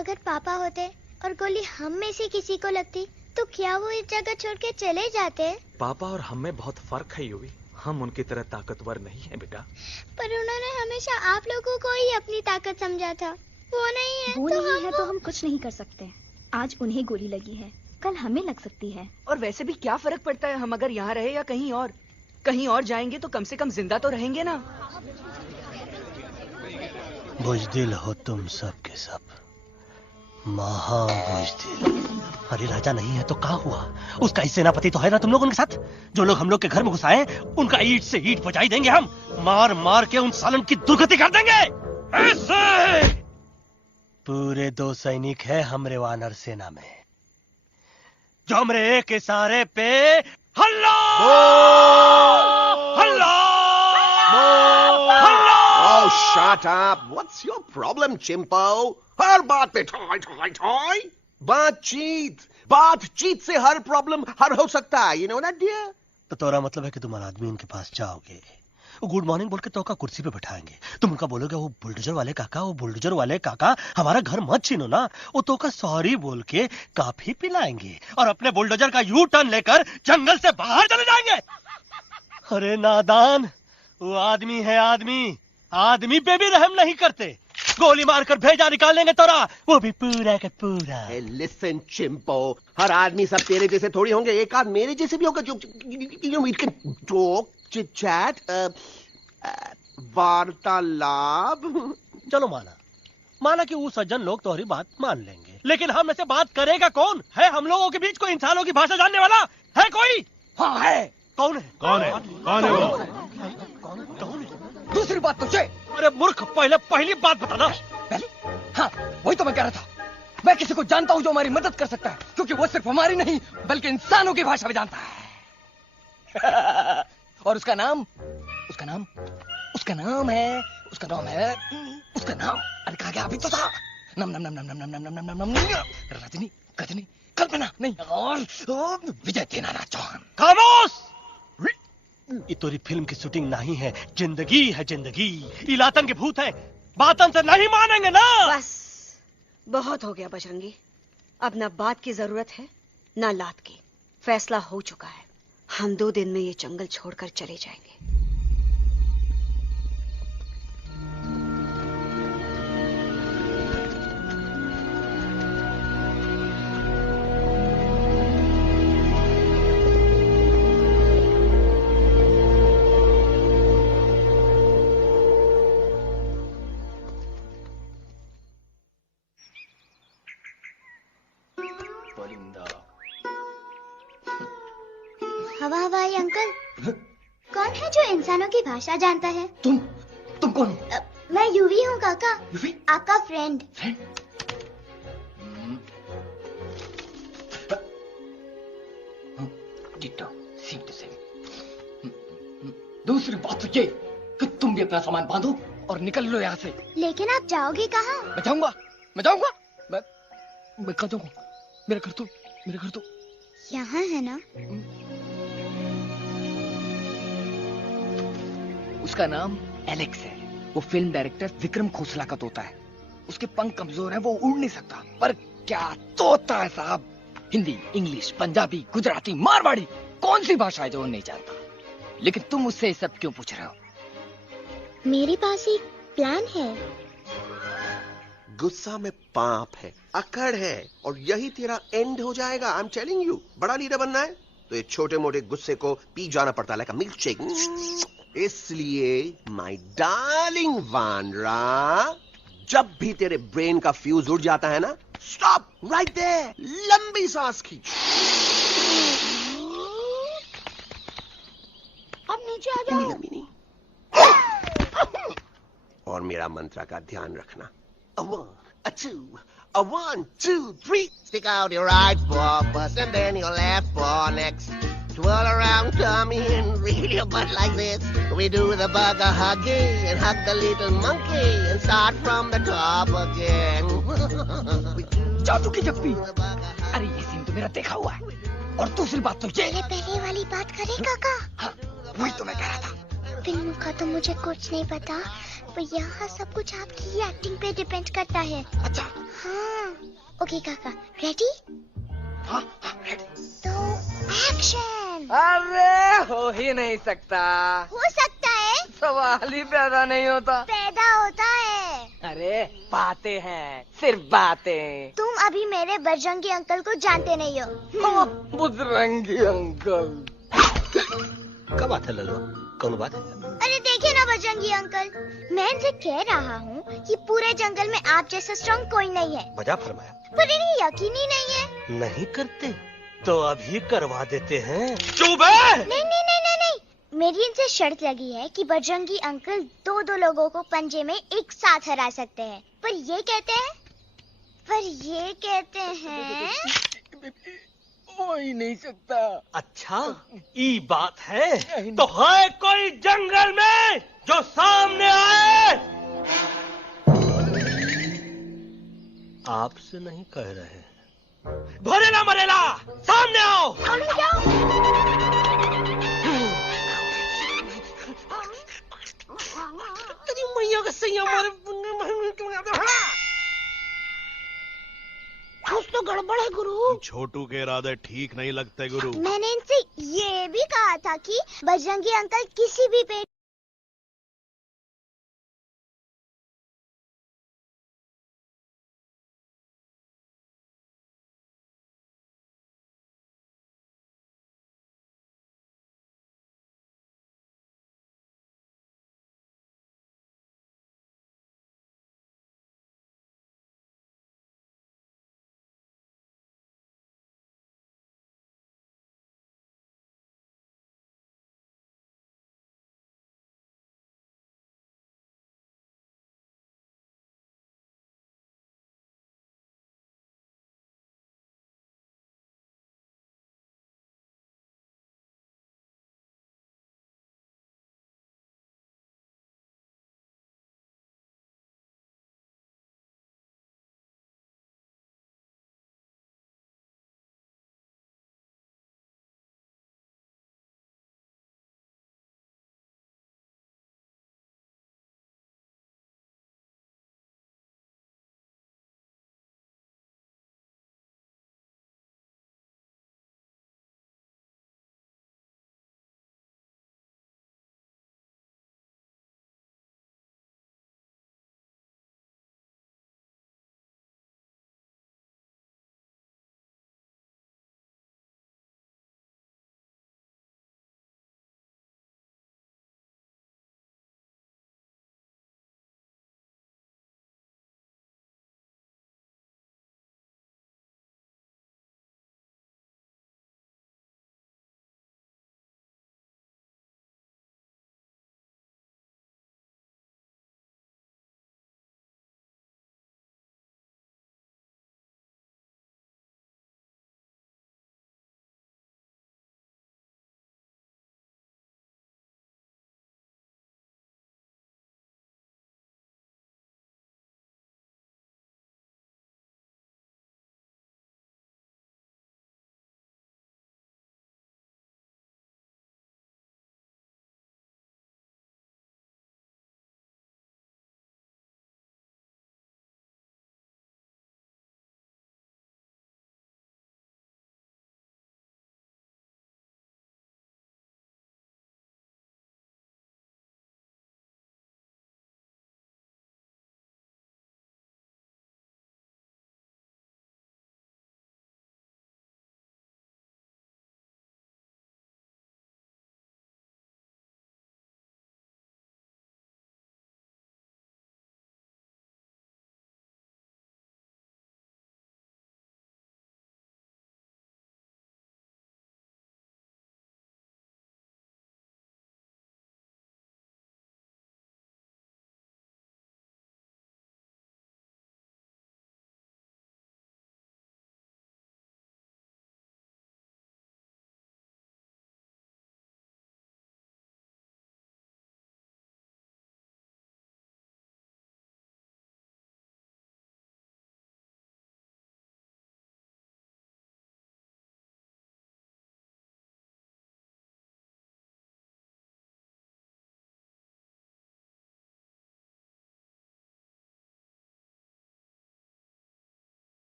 अगर पापा होते और गोली हम में से किसी को लगती तो क्या वो इस जगह छोड़ के चले जाते? पापा और हम में बहुत फर्क है यूवी। हम उनकी तरह ताकतवर नहीं है बेटा। पर उन्होंने हमेशा आप लोगों को ही अपनी ताकत समझा था। वो नहीं है वो तो नहीं है तो हम कुछ नहीं कर सकते। आज उन्हें गोली लगी है, कल हमें लग सकती है। और वैसे भी क्या फर्क पड़ता है हम अगर यहाँ रहे या कहीं और? कहीं और जाएंगे तो कम से कम जिंदा तो रहेंगे ना। बुज़दिल हो तुम सब के सब, महाबुज़दिल। अरे राजा नहीं है तो क्या हुआ? उसका ही सेनापति तो है ना तुम लोग उनके साथ। जो लोग हम लोग के घर में घुसाए उनका ईंट से ईंट बजाई देंगे हम। मार मार के उन सालन की दुर्गति कर देंगे। ऐसे पूरे 2 सैनिक है हमरे वानर सेना में जो हमरे एक इशारे पे हल्ला हल्ला हल्ला। Oh, shut up! What's your problem, चिंपो? हर बात पे ठॉय ठॉय ठॉय। बातचीत से हर प्रॉब्लम हल हो सकता है। You know that, dear? तो तोरा मतलब है कि तुम आदमी उनके पास जाओगे, गुड मॉर्निंग बोल के तो का कुर्सी पे बैठाएंगे। तुम उनका बोलोगे वो बुलडोजर वाले काका हमारा घर मत छीनो ना। वो तो का सॉरी बोल के काफी पिलाएंगे और अपने बुलडोजर का यू टर्न लेकर जंगल से बाहर चले जाएंगे। अरे नादान, वो आदमी है आदमी पे भी रहम नहीं करते। गोली मारकर भेजा निकालेंगे तोरा, वो भी पूरा का पूरा। Hey, listen, चिंपो, हर आदमी सब तेरे जैसे थोड़ी होंगे। एक आध मेरे जैसे भी होगा जो we can talk, chit chat, वार्तालाप। चलो माना कि वो सज्जन लोग तुम्हारी बात मान लेंगे, लेकिन हम ऐसे बात करेगा कौन? है हम लोगों के बीच कोई इंसानों की भाषा जानने वाला है कोई? हाँ है। कौन है वो? दूसरी बात तुझे। अरे मूर्ख, पहली बात बताना। पहले? हाँ, वही तो मैं कह रहा था। मैं किसी को जानता हूँ जो हमारी मदद कर सकता है, क्योंकि वो सिर्फ हमारी नहीं बल्कि इंसानों की भाषा भी जानता है। और उसका नाम है अरे कहा गया अभी तो था। नम रजनी कल्पना नहीं और विजय तेनालीराम चौहान। खामोश! ये तोरी फिल्म की शूटिंग नहीं है, जिंदगी है जिंदगी। इलातन के भूत है, बातन से नहीं मानेंगे ना। बस बहुत हो गया बजरंगी। अब ना बात की जरूरत है ना लात की। फैसला हो चुका है। हम 2 दिन में ये जंगल छोड़कर चले जाएंगे। हवाई अंकल, कौन है जो इंसानों की भाषा जानता है? तुम कौन? मैं यूवी हूँ काका। यूवी? आपका फ्रेंड। Same to same. दूसरी बात तो ये कि तुम भी अपना सामान बांधो और निकल लो यहाँ से। लेकिन आप जाओगे कहाँ? मैं जाऊंगा मैं कहाँ जाऊंगा? मेरा घर तो यहाँ है ना? उसका नाम एलेक्स है। वो फिल्म डायरेक्टर विक्रम खोसला का तोता है। उसके पंख कमजोर हैं, वो उड़ नहीं सकता। पर क्या तोता है साहब। हिंदी, इंग्लिश, पंजाबी, गुजराती, मारवाड़ी, कौन सी भाषा है जो वो नहीं जानता? लेकिन तुम उससे सब क्यों पूछ रहे हो? मेरे पास एक प्लान है। गुस्सा में पाप है, अकड़ है, और यही तेरा एंड हो जाएगा। आई एम टेलिंग यू। बड़ा लीडर बनना है तो ये छोटे मोटे गुस्से को पी जाना पड़ता है, लाइक अ मिल्क शेक। इसलिए माय डार्लिंग वानरा, जब भी तेरे ब्रेन का फ्यूज उड़ जाता है ना, स्टॉप राइट देयर, लंबी सांस खींच। अब नीचे आ जाओ। लंबी और मेरा मंत्र का ध्यान रखना। A 1, a 2, a 1, 2, 3. Stick out your right paw first and then your left paw next. Twirl around, come in, reel your butt like this. We do the bugger hugging and hug the little monkey and start from the top again. जादू की जप्पी। अरे ये scene तो मेरा देखा हुआ है। और दूसरी बात तो ये पहले वाली बात करें काका? हाँ, वही तो मैं कह रहा था। फिल्म का तो मुझे कुछ नहीं पता, पर यहाँ सब कुछ आपकी एक्टिंग पे डिपेंड करता है। अच्छा हाँ ओके काका रेडी हाँ हाँ ready। तो एक्शन अरे हो ही नहीं सकता, हो सकता है सवाल ही पैदा नहीं होता। पैदा होता है अरे बातें हैं, सिर्फ बातें। तुम अभी मेरे बजरंगी अंकल को जानते नहीं हो बुजरंगी अंकल। क्या बात है लल्लू, कौन बात है? अरे देखिए ना बजरंगी अंकल, मैं इनसे कह रहा हूँ कि पूरे जंगल में आप जैसा स्ट्रॉन्ग कोई नहीं है, मजा फरमाया। पर इन्हें यकीन ही नहीं है। नहीं करते तो अभी करवा देते हैं। चुप है। नहीं नहीं नहीं नहीं नहीं, मेरी इनसे शर्त लगी है कि बजरंगी अंकल दो दो लोगों को पंजे में एक साथ हरा सकते हैं, पर ये कहते हैं हो ही नहीं सकता। अच्छा ये बात है तो है कोई जंगल में जो सामने आए? आपसे नहीं कह रहे, भरेला मरेला सामने आओ। तेरी मैया का सही हमारे कुछ तो गड़बड़ है गुरु। छोटू के इरादे ठीक नहीं लगते गुरु। मैंने इनसे ये भी कहा था कि बजरंगी अंकल किसी भी पेड़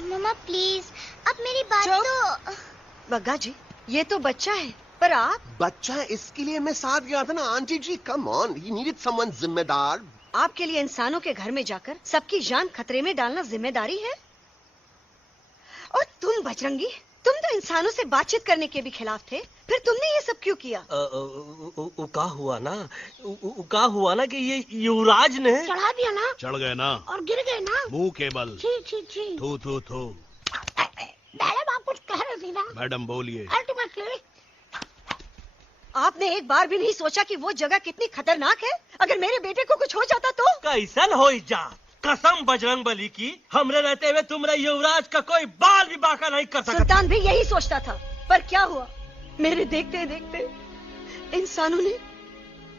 मम्मा प्लीज, अब मेरी बात चुप। तो। बग्गा जी, ये तो बच्चा है, पर आप बच्चा है, इसके लिए मैं साथ गया था ना aunty ji. Come on, he needed someone जिम्मेदार। आपके लिए इंसानों के घर में जाकर सबकी जान खतरे में डालना जिम्मेदारी है? और तुम बजरंगी, तुम तो इंसानों से बातचीत करने के भी खिलाफ थे, फिर तुमने ये सब क्यों किया? का हुआ ना कि ये युवराज ने चढ़ा दिया ना चढ़ गए ना और गिर गए ना। मुंह के बल। छी छी छी। थू थू थू। मैडम आप कुछ कह रही थी ना। मैडम बोलिए। अल्टीमेटली आपने एक बार भी नहीं सोचा कि वो जगह कितनी खतरनाक है? अगर मेरे बेटे को कुछ हो जाता तो? कैसन हो जा, कसम बजरंग बली की, हमरे रहते हुए तुमरे युवराज का कोई बाल भी बाका नहीं कर सकता। सुल्तान भी यही सोचता था, पर क्या हुआ? मेरे देखते देखते इंसानों ने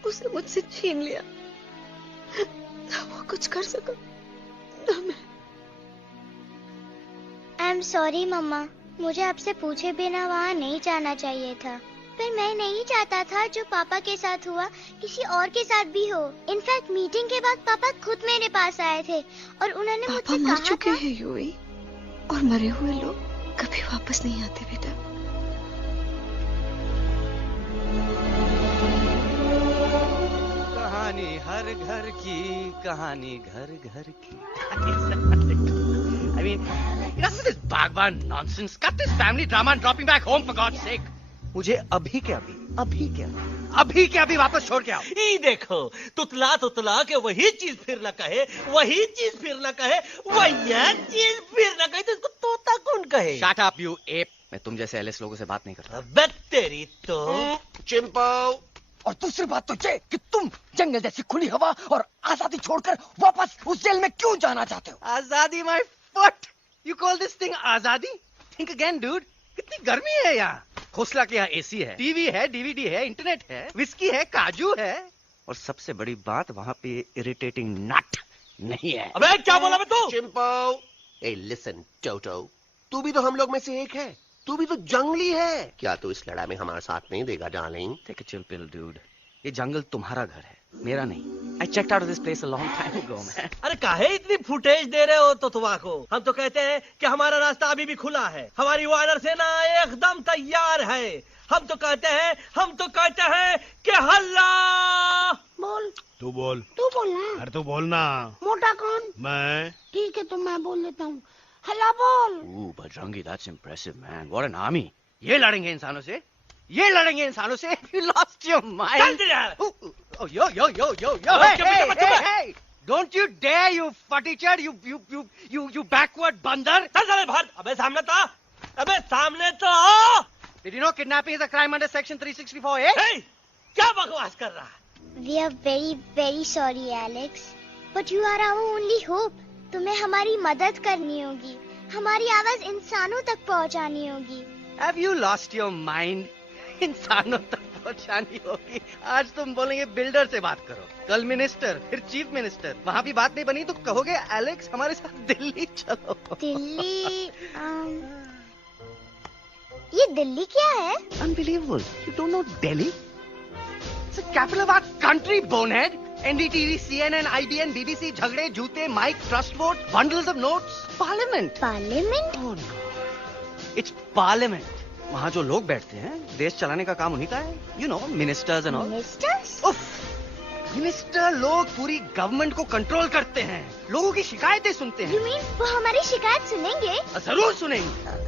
उसे मुझसे छीन लिया। ना वो कुछ कर सका, ना मैं। आई एम सॉरी मम्मा, मुझे आपसे पूछे बिना वहाँ नहीं जाना चाहिए था, पर मैं नहीं चाहता था जो पापा के साथ हुआ किसी और के साथ भी हो। इनफैक्ट मीटिंग के बाद पापा खुद मेरे पास आए थे और उन्होंने मुझसे मर कहा चुके था। हैं यूवी, और मरे हुए लोग कभी वापस नहीं आते बेटा। कहानी हर घर की, कहानी घर घर की। I mean, enough of this Bhagwan nonsense. Cut this family drama and drop me back home for God's sake. मुझे अभी के अभी वापस छोड़ के आओ। ई देखो, तुतला तुतला के वही चीज फिर न कहे, वही चीज फिर न कहे, वही चीज फिर न कहे, तो इसको तोता कौन कहे? Shut up, you ape. मैं तुम जैसे एलिस लोगों से बात नहीं करता। अबे तेरी तो। चिंपो। और दूसरी बात तो ये कि तुम जंगल जैसी खुली हवा और आजादी छोड़कर वापस उस जेल में क्यों जाना चाहते हो? आजादी my foot. You call this thing आजादी? Think again, dude. कितनी गर्मी है यहाँ। खोसला के यहाँ एसी है, टीवी है, डीवीडी है, इंटरनेट है, विस्की है, काजू है, और सबसे बड़ी बात वहाँ पे इरिटेटिंग नट नहीं है। अबे क्या बोला मैं तू? चिंपो। ए लिसन टोटो, तू भी तो हम लोग में से एक है, तू भी तो जंगली है। क्या तू इस लड़ाई में हमारा साथ नहीं देगा darling? Take a chill pill, dude. ये जंगल तुम्हारा घर है, मेरा नहीं। I checked out of this place a long time ago, man. अरे काहे इतनी फुटेज दे रहे हो तो को? हम तो कहते हैं कि हमारा रास्ता अभी भी खुला है, हमारी वानर सेना एकदम तैयार है। हम तो कहते हैं कि हल्ला। बोल। तू बोल। तू बोलना। अरे तू बोलना। मोटा कौन? मैं। ठीक है तो मैं बोल लेता हूँ। हल्ला बोल। Ooh, Bajrangi, that's impressive, man. What an army. ये लड़ेंगे इंसानों से? ये लड़ेंगे इंसानों से? You lost your mind. Oh, yo. Hey. Don't you dare, you fatty-chad, you backward बंदर. चल बाहर। अबे सामने तो आओ। Did you know kidnapping is a crime under section 364A? Hey, क्या बकवास कर रहा है? We are very very sorry Alex, but you are our only hope. तुम्हें हमारी मदद करनी होगी, हमारी आवाज इंसानों तक पहुंचानी होगी। Have you lost your mind? इंसानों तक पहुंचानी होगी। आज तुम बोलेंगे बिल्डर से बात करो, कल मिनिस्टर, फिर चीफ मिनिस्टर, वहाँ भी बात नहीं बनी तो कहोगे एलेक्स हमारे साथ दिल्ली चलो। दिल्ली? ये दिल्ली क्या है? Unbelievable. You don't know Delhi? It's the capital of our country, bonehead. NDTV, CNN, IBN, BBC, झगड़े, जूते, mike, trust vote, bundles of notes, parliament. Parliament? Oh no. It's parliament. वहाँ जो लोग बैठते हैं, देश चलाने का काम उन्हीं का है। You know, ministers and all. Ministers? उफ, मिनिस्टर लोग पूरी गवर्नमेंट को कंट्रोल करते हैं, लोगों की शिकायतें सुनते You हैं। mean वो हमारी शिकायत सुनेंगे? जरूर सुनेंगे।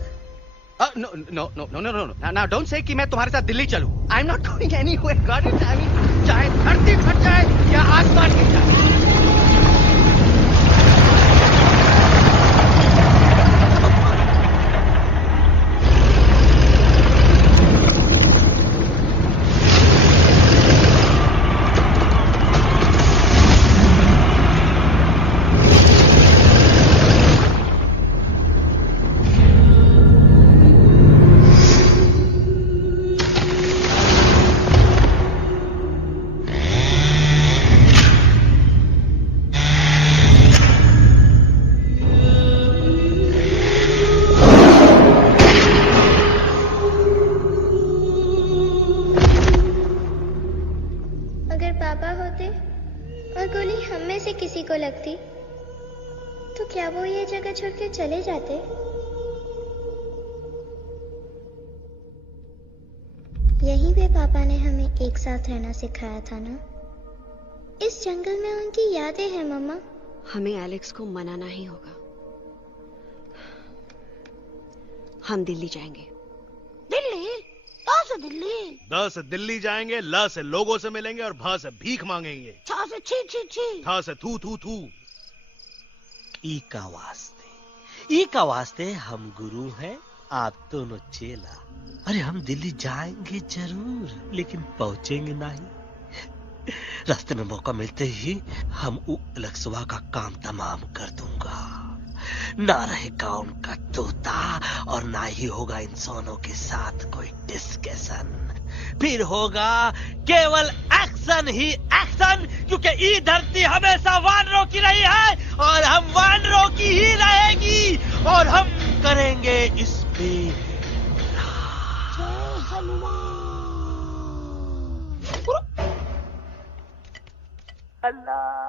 No. Now don't say कि मैं तुम्हारे साथ दिल्ली चलूं. I'm not going anywhere. Got it? I mean, चाहे धरती फट जाए या आसमान गिर जाए। अगर पापा होते और गोली हम में से किसी को लगती तो क्या वो ये जगह छोड़ के चले जाते? यहीं पे पापा ने हमें एक साथ रहना सिखाया था ना? इस जंगल में उनकी यादें हैं मम्मा। हमें एलेक्स को मनाना ही होगा। हम दिल्ली जाएंगे। दिल्ली? कहाँ से दिल्ली? द से दिल्ली जाएंगे, ल से लोगों से मिलेंगे और भ से भीख मांगेंगे। छ से छी छी छी। थ से थू थू थू। ई का वास्ते हम गुरु हैं, आप दोनों चेला। अरे हम दिल्ली जाएंगे जरूर, लेकिन पहुंचेंगे नहीं। रास्ते में मौका मिलते ही हम अलक्सवा का काम तमाम कर दूंगा। ना रहेगा उनका तोता और ना ही होगा इंसानों के साथ कोई डिस्कशन। फिर होगा केवल एक्शन ही एक्शन, क्योंकि ये धरती हमेशा वानरों की रही है और हम वानरों की ही रहेगी और हम करेंगे इस पे जय हनुमान। अल्लाह।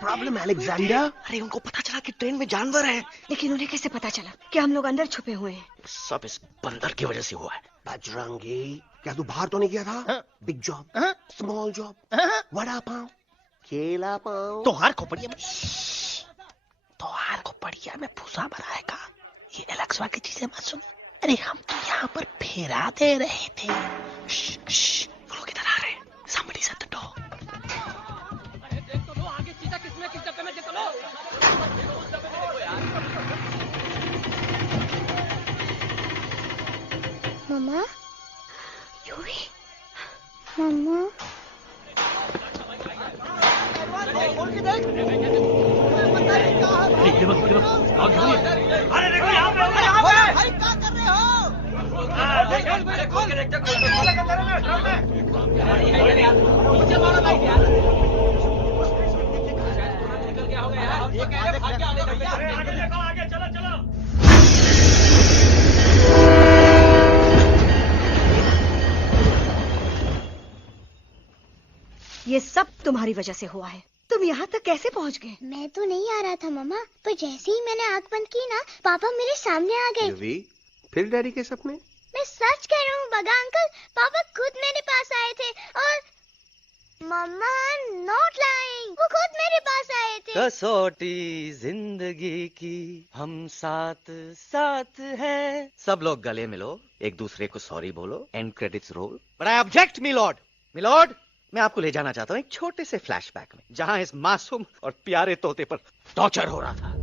Problem Alexander? अरे उनको पता चला कि ट्रेन में जानवर है। लेकिन उन्हें कैसे पता चला कि हम लोग अंदर छुपे हुए हैं? सब इस बंदर की वजह से हुआ है। बजरंगी, क्या तू बाहर तो नहीं गया था? Big job, small job, vada pav, केला पाव। तोहार खोपड़िया में भूसा भराएगा। ये एलेक्स की चीजें मत सुनो। अरे हम तो यहाँ पर फेरा दे रहे थे। वो लोग इधर आ रहे हैं। Somebody shut the door. अरे देख तो लो आगे सीधा किसमें किस डब्बे में देख लो। मम्मा, यूवी, मम्मा। अरे देखो यहाँ पे भाई क्या कर रहे हो? ये सब तुम्हारी वजह से हुआ है। तुम यहाँ तक कैसे पहुँच गए? मैं तो नहीं आ रहा था मम्मा, पर जैसे ही मैंने आंख बंद की ना, पापा मेरे सामने आ गए। यूवी, फिर डैडी के सपने? मैं सच कह रहा हूँ बगा अंकल, पापा खुद मेरे पास आए थे और मम्मा नॉट लाइंग, वो खुद मेरे पास आए थे। कसौटी जिंदगी की हम साथ साथ हैं। सब लोग गले मिलो, एक दूसरे को सॉरी बोलो, and credits roll. But I object milord, मैं आपको ले जाना चाहता हूँ एक छोटे से फ्लैशबैक में, जहाँ इस मासूम और प्यारे तोते पर टॉर्चर हो रहा था।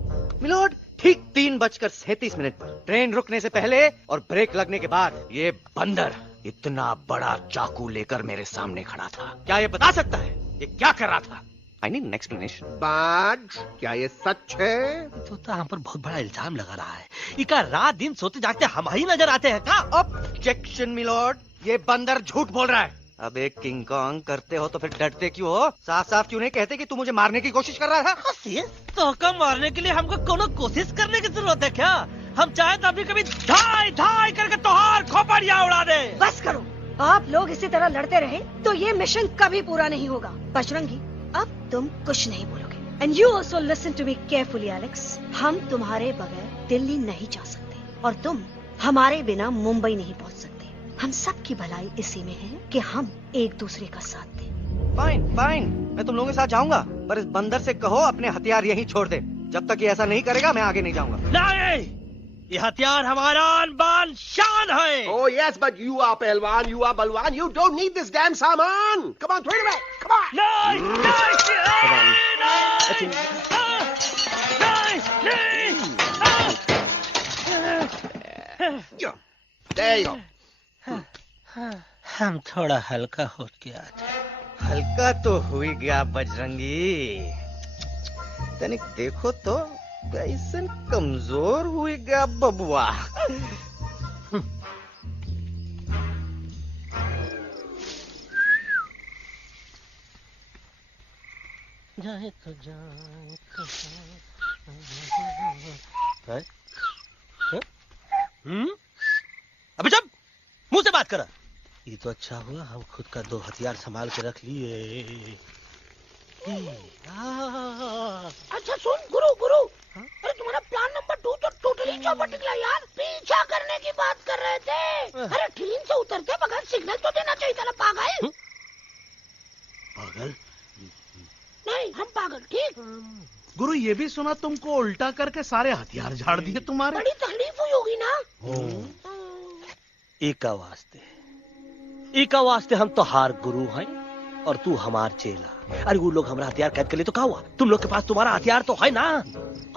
मिलॉर्ड, ठीक 3:37 पर ट्रेन रुकने से पहले और ब्रेक लगने के बाद ये बंदर इतना बड़ा चाकू लेकर मेरे सामने खड़ा था। क्या ये बता सकता है ये क्या कर रहा था? I need an explanation. बाज, क्या ये सच है? तो हम पर बहुत बड़ा इल्जाम लगा रहा है। इका रात दिन सोते जागते हम ही नजर आते हैं क्या? ऑब्जेक्शन मिलॉर्ड, ये बंदर झूठ बोल रहा है। अब एक किंग कॉन्ग करते हो तो फिर डरते क्यों हो? साफ साफ क्यों नहीं कहते कि तू मुझे मारने की कोशिश कर रहा था? तो कम मारने के लिए हमको कोनो कोशिश करने की जरूरत है क्या? हम चाहे तो अभी कभी धाई धाई करके तोहार खोपड़िया उड़ा दे। बस करो, आप लोग इसी तरह लड़ते रहे तो ये मिशन कभी पूरा नहीं होगा। बजरंगी, अब तुम कुछ नहीं बोलोगे। And you also listen to me carefully Alex. हम तुम्हारे बगैर दिल्ली नहीं जा सकते और तुम हमारे बिना मुंबई नहीं पहुंच सकते। हम सब की भलाई इसी में है कि हम एक दूसरे का साथ दें। फाइन, मैं तुम लोगों के साथ जाऊंगा, पर इस बंदर से कहो अपने हथियार यहीं छोड़ दे। जब तक ये ऐसा नहीं करेगा मैं आगे नहीं जाऊंगा। नहीं, ये हथियार हमारा आन-बान शान है। Oh yes, but you are पहलवान, you are बलवान. You don't need this damn सामान. Come on, throw it away. Come on. नहीं। There you go. हम थोड़ा हल्का हो गया था। हल्का तो हुई गया बजरंगी, तनिक देखो तो कैसन कमजोर हुई गया बबुआ। जाए तो जाए अबे जब मुंह से बात करा। ये तो अच्छा हुआ हम खुद का 2 हथियार संभाल के रख लिए। अच्छा सुन गुरु, अरे तुम्हारा प्लान नंबर 2 तो टोटली चौपट निकला यार। पीछा करने की बात कर रहे थे। अरे ट्रेन से उतरते बगैर सिग्नल तो देना चाहिए था ना पागल। पागल? नहीं, हम पागल, ठीक। गुरु, ये भी सुना तुमको उल्टा करके सारे हथियार झाड़ दिए तुम्हारे। बड़ी तकलीफ हुई होगी ना। एका वास्ते हम तो हार गुरु हैं और तू हमार चेला। अरे वो लोग हमारा हथियार कैद कर ले तो क्या हुआ? तुम लोग के पास तुम्हारा हथियार तो है ना।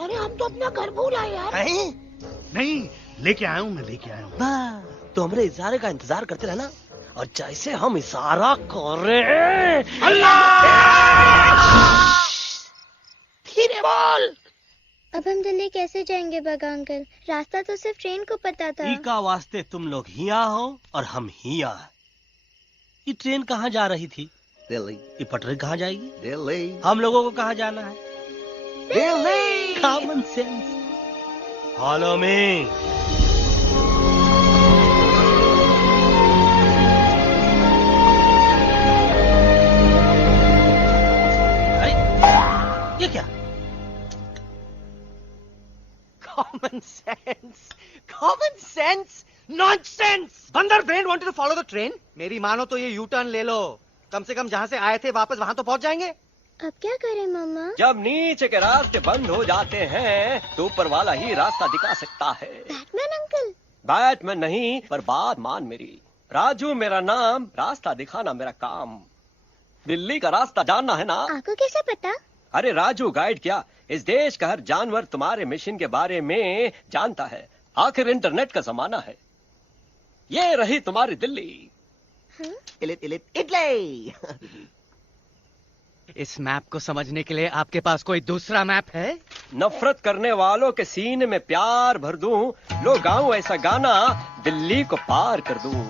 अरे हम तो अपना घर भूल आए यार। नहीं, लेके आया हूँ, मैं लेके आया हूँ। तो हमारे इशारे का इंतजार करते रहना और जैसे हम इशारा कर रहे अल्लाह धीरे बोल। अब हम दिल्ली कैसे जाएंगे बगा अंकल? रास्ता तो सिर्फ ट्रेन को पता था। का वास्ते तुम लोग हिया हो और हम हिया। ये ट्रेन कहाँ जा रही थी? दिल्ली। ये पटरी कहाँ जाएगी? दिल्ली। हम लोगों को कहाँ जाना है? Delhi. Common sense. Follow me. ये क्या? नॉनसेंस नॉनसेंस बंदर brain wanted to follow the train मेरी मानो तो ये यू टर्न ले लो कम से कम जहां से आए थे वापस वहां तो पहुंच जाएंगे अब क्या करें मामा? जब नीचे के रास्ते बंद हो जाते हैं तो ऊपर वाला ही रास्ता दिखा सकता है। Batman uncle. बैटमैन नहीं पर बात मान मेरी। राजू मेरा नाम, रास्ता दिखाना मेरा काम। दिल्ली का रास्ता जानना है ना? आपको कैसे पता? अरे राजू गाइड क्या, इस देश का हर जानवर तुम्हारे मिशन के बारे में जानता है। आखिर इंटरनेट का जमाना है। ये रही तुम्हारी दिल्ली। इटली इस मैप को समझने के लिए आपके पास कोई दूसरा मैप है? नफरत करने वालों के सीने में प्यार भर दूं, लो गाऊं ऐसा गाना, दिल्ली को पार कर दूं।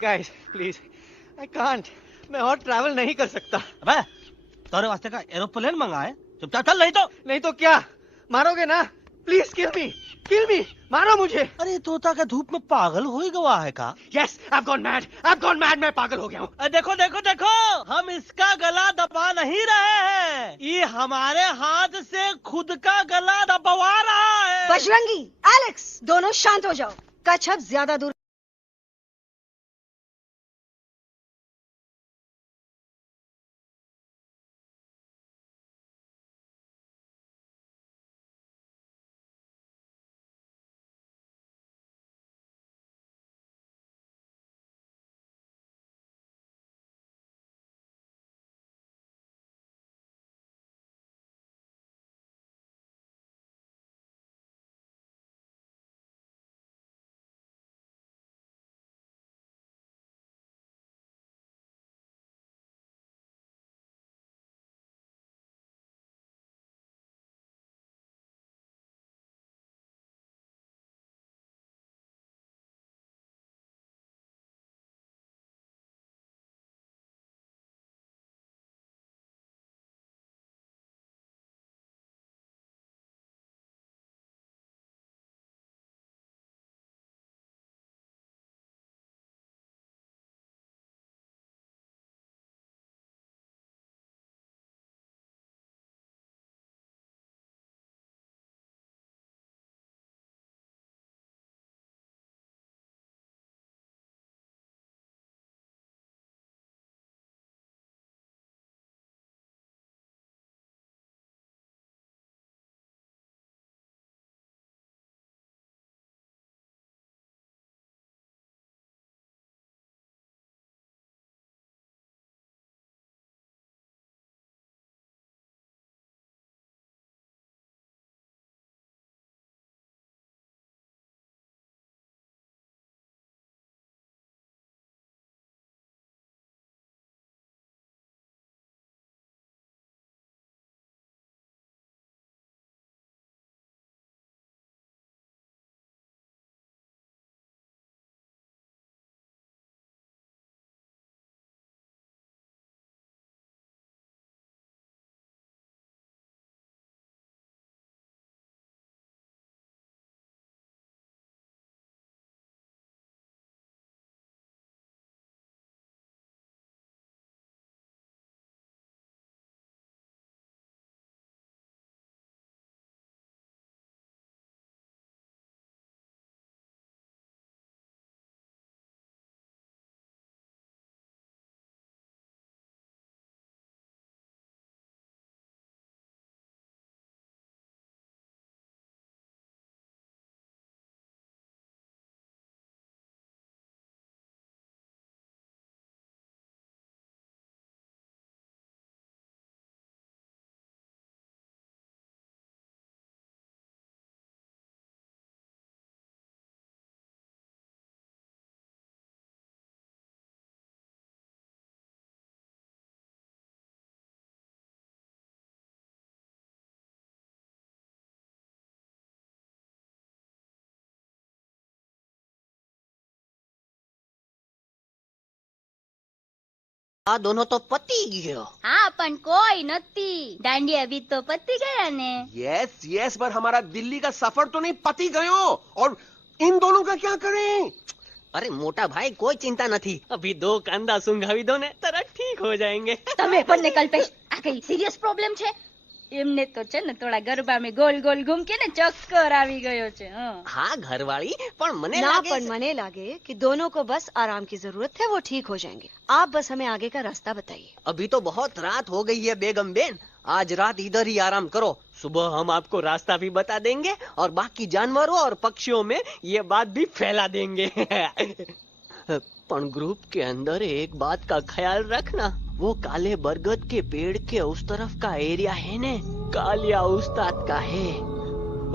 Guys, please, I can't. मैं और ट्रैवल नहीं कर सकता। अबे, तोरे वास्ते का एरोप्लेन मंगाए, चुपचाप चल, नहीं तो क्या मारोगे ना? प्लीज किल मी, मारो मुझे। अरे तोता के धूप में पागल हो ही गवा है का? Yes, I've gone mad, मैं पागल हो गया हूँ। देखो, हम इसका गला दबा नहीं रहे हैं, ये हमारे हाथ से खुद का गला दबवा रहा है। बजरंगी, एलेक्स, दोनों शांत हो जाओ। कच्छप ज्यादा दूर આ દોનો તો પતી ગયો. हाँ पण कोई नती दांडी अभी तो पति गया ने. यस यस, पर हमारा दिल्ली का सफर तो नहीं पति गयो. और इन दोनों का क्या करें? अरे मोटा भाई कोई चिंता नहीं, अभी 2 कांदा सुंघावी दो ने तरह ठीक हो जाएंगे. તમે પણ ને કલ્પેશ આ કઈ સિરિયસ પ્રોબ્લેમ છે? એમને તો છે ને થોડા ગરબામાં ગોલ ગોલ ઘૂમકે ને ચક્કર આવી ગયો છે. हाँ घरवाली, पर मने ना लागे पर मने लागे कि दोनों को बस आराम की जरूरत है, वो ठीक हो जाएंगे. आप बस हमें आगे का रास्ता बताइए. अभी तो बहुत रात हो गई है बेगम बेन, आज रात इधर ही आराम करो, सुबह हम आपको रास्ता भी बता देंगे और बाकी जानवरों और पक्षियों में ये बात भी फैला देंगे. पर ग्रुप के अंदर एक बात का ख्याल रखना, वो काले बरगद के पेड़ के उस तरफ का एरिया है ने कालिया उस्ताद का है,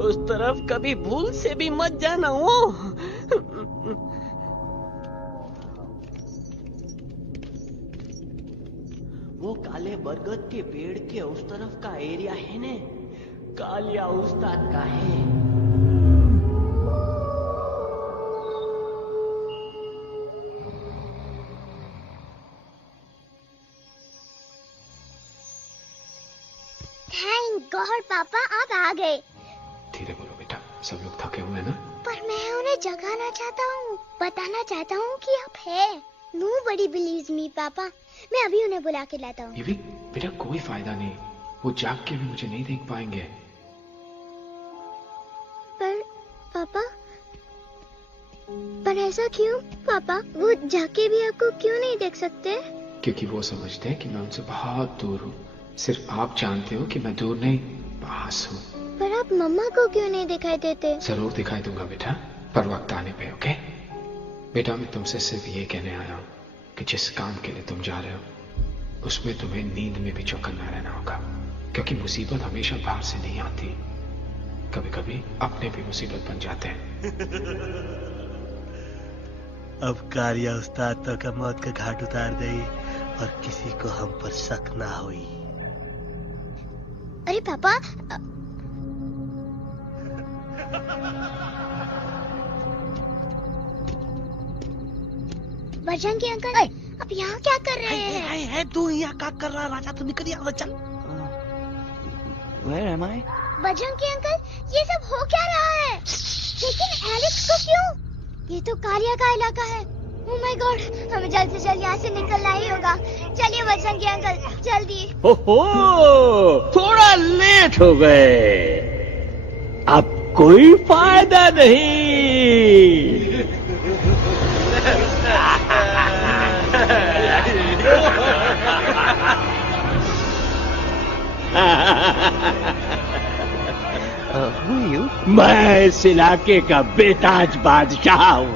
उस तरफ कभी भूल से भी मत जाना. वो काले बरगद के पेड़ के उस तरफ का एरिया है ने कालिया उस्ताद का है. थैंक गॉड पापा आप आ गए. धीरे बोलो बेटा, सब लोग थके हुए हैं ना. पर मैं उन्हें जगाना चाहता हूँ, बताना चाहता हूँ कि आप है. Nobody believes me पापा. मैं अभी उन्हें बुला के लाता हूँ. ये भी बेटा कोई फायदा नहीं, वो जाग के भी मुझे नहीं देख पाएंगे. पर पापा, पर ऐसा क्यों पापा? वो जाके भी आपको क्यों नहीं देख सकते? क्योंकि वो समझते हैं कि मैं उनसे बहुत दूर हूँ. सिर्फ आप जानते हो कि मैं दूर नहीं, पास हूँ. पर आप मम्मा को क्यों नहीं दिखाई देते? जरूर दिखाई दूंगा बेटा, पर वक्त आने पे. ओके बेटा, मैं तुमसे सिर्फ ये कहने आया हूँ कि जिस काम के लिए तुम जा रहे हो उसमें तुम्हें नींद में भी चौकन्ना रहना होगा, क्योंकि मुसीबत हमेशा बाहर से नहीं आती, कभी कभी अपने भी मुसीबत बन जाते हैं. अब कालिया उस्ताद तो का मौत का घाट उतार दे और किसी को हम पर शक ना हुई. अरे पापा, बजरंगी अंकल अब यहाँ क्या कर रहे हैं? तू यहाँ क्या कर रहा? राजा तू निकल यहाँ, चल. Where am I? Bajrangi uncle ये सब हो क्या रहा है? लेकिन एलेक्स को क्यों? ये तो कालिया का इलाका है. ओह माय गॉड, हमें जल्द से जल्द यहाँ से निकलना ही होगा. चलिए बजरंगी अंकल जल्दी. ओहो, थोड़ा लेट हो गए, अब कोई फायदा नहीं. मैं इस इलाके का बेताज बादशाह हूँ.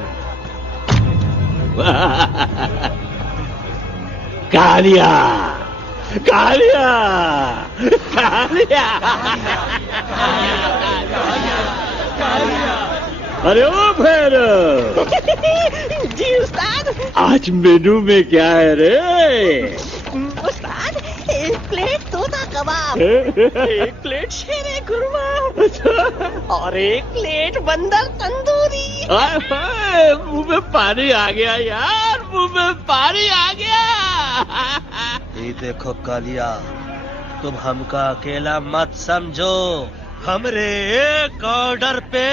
कालिया, कालिया, कालिया. अरे ओ फिर जी उस्ताद, आज मेनू में क्या है रे? उस्ताद, 1 प्लेट तोता कबाब, 1 प्लेट शेरे खुरमा और 1 प्लेट बंदर तंदूरी. मुंह में पानी आ गया यार, मुंह में पानी आ गया. ये देखो कालिया, तुम हमका अकेला मत समझो. हमरे एक ऑर्डर पे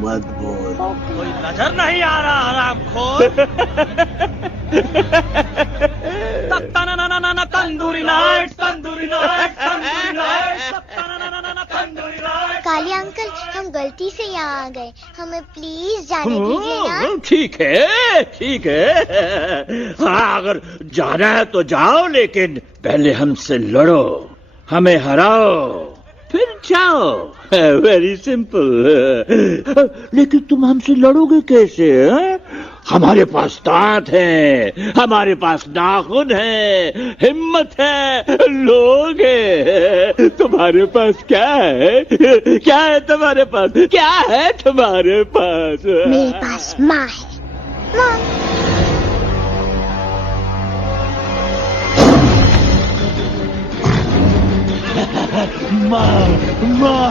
मत बोल. कोई नजर नहीं आ रहा हरामखोर. Tandoori night, tandoori night, tandoori night, tandoori night. Kalia uncle, हम गलती से यहाँ आ गए, हमें प्लीज जाने दीजिए ना. ठीक है, ठीक है. हाँ, अगर जाना है तो जाओ, लेकिन पहले हमसे लड़ो, हमें हराओ, फिर जाओ. Very simple. लेकिन तुम हमसे लड़ोगे कैसे? हमारे पास दांत है, हमारे पास नाखून है, हिम्मत है, लोग है. तुम्हारे पास क्या है? क्या है तुम्हारे पास? क्या है तुम्हारे पास? मेरे पास माँ है. माँ. माँ, माँ.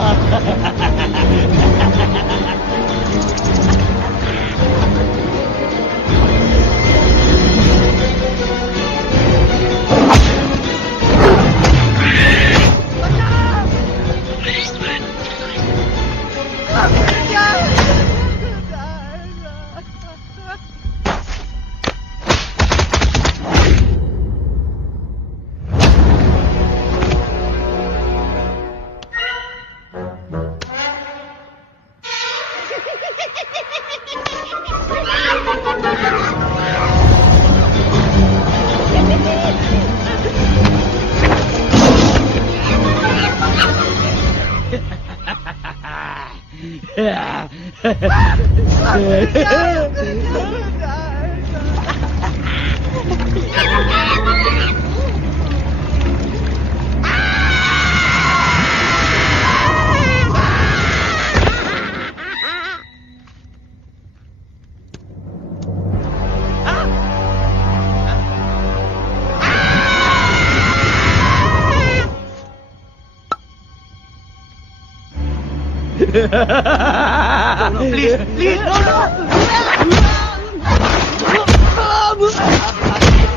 No, please, please, no, no.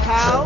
How?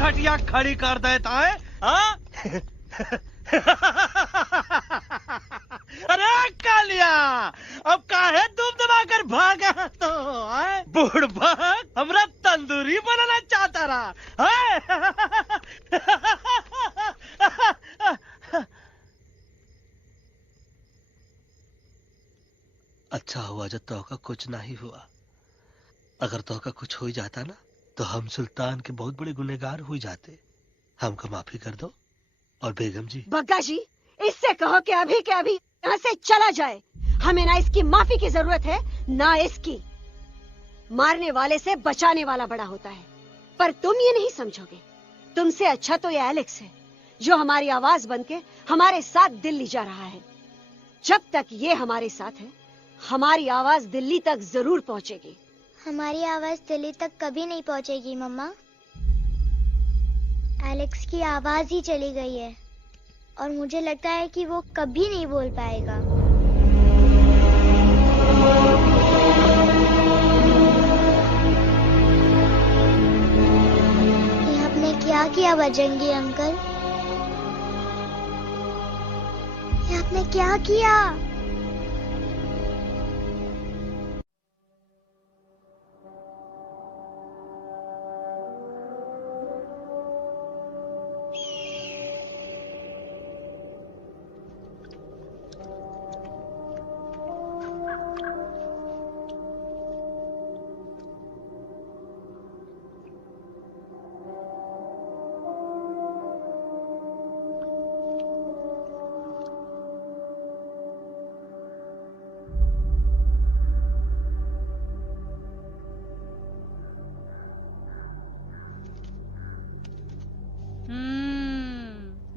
खटिया खड़ी कर देता है हाँ? अरे कालिया अब काहे तुम दबाकर भागा तो बुढ़बा हमरा तंदूरी बनाना चाहता रहा अच्छा हुआ जब तोका कुछ नहीं हुआ। अगर तोका कुछ हो जाता ना तो हम सुल्तान के बहुत बड़े गुनहगार हो जाते। हमको माफी कर दो। और बेगम जी बग्गा जी इससे कहो कि अभी के अभी यहाँ से चला जाए। हमें ना इसकी माफी की जरूरत है ना इसकी। मारने वाले से बचाने वाला बड़ा होता है, पर तुम ये नहीं समझोगे। तुमसे अच्छा तो ये एलेक्स है जो हमारी आवाज बनके हमारे साथ दिल्ली जा रहा है। जब तक ये हमारे साथ है हमारी आवाज दिल्ली तक जरूर पहुंचेगी। हमारी आवाज दिल्ली तक कभी नहीं पहुंचेगी मम्मा। एलेक्स की आवाज ही चली गई है और मुझे लगता है कि वो कभी नहीं बोल पाएगा। ये आपने क्या किया बजरंगी अंकल? ये आपने क्या किया?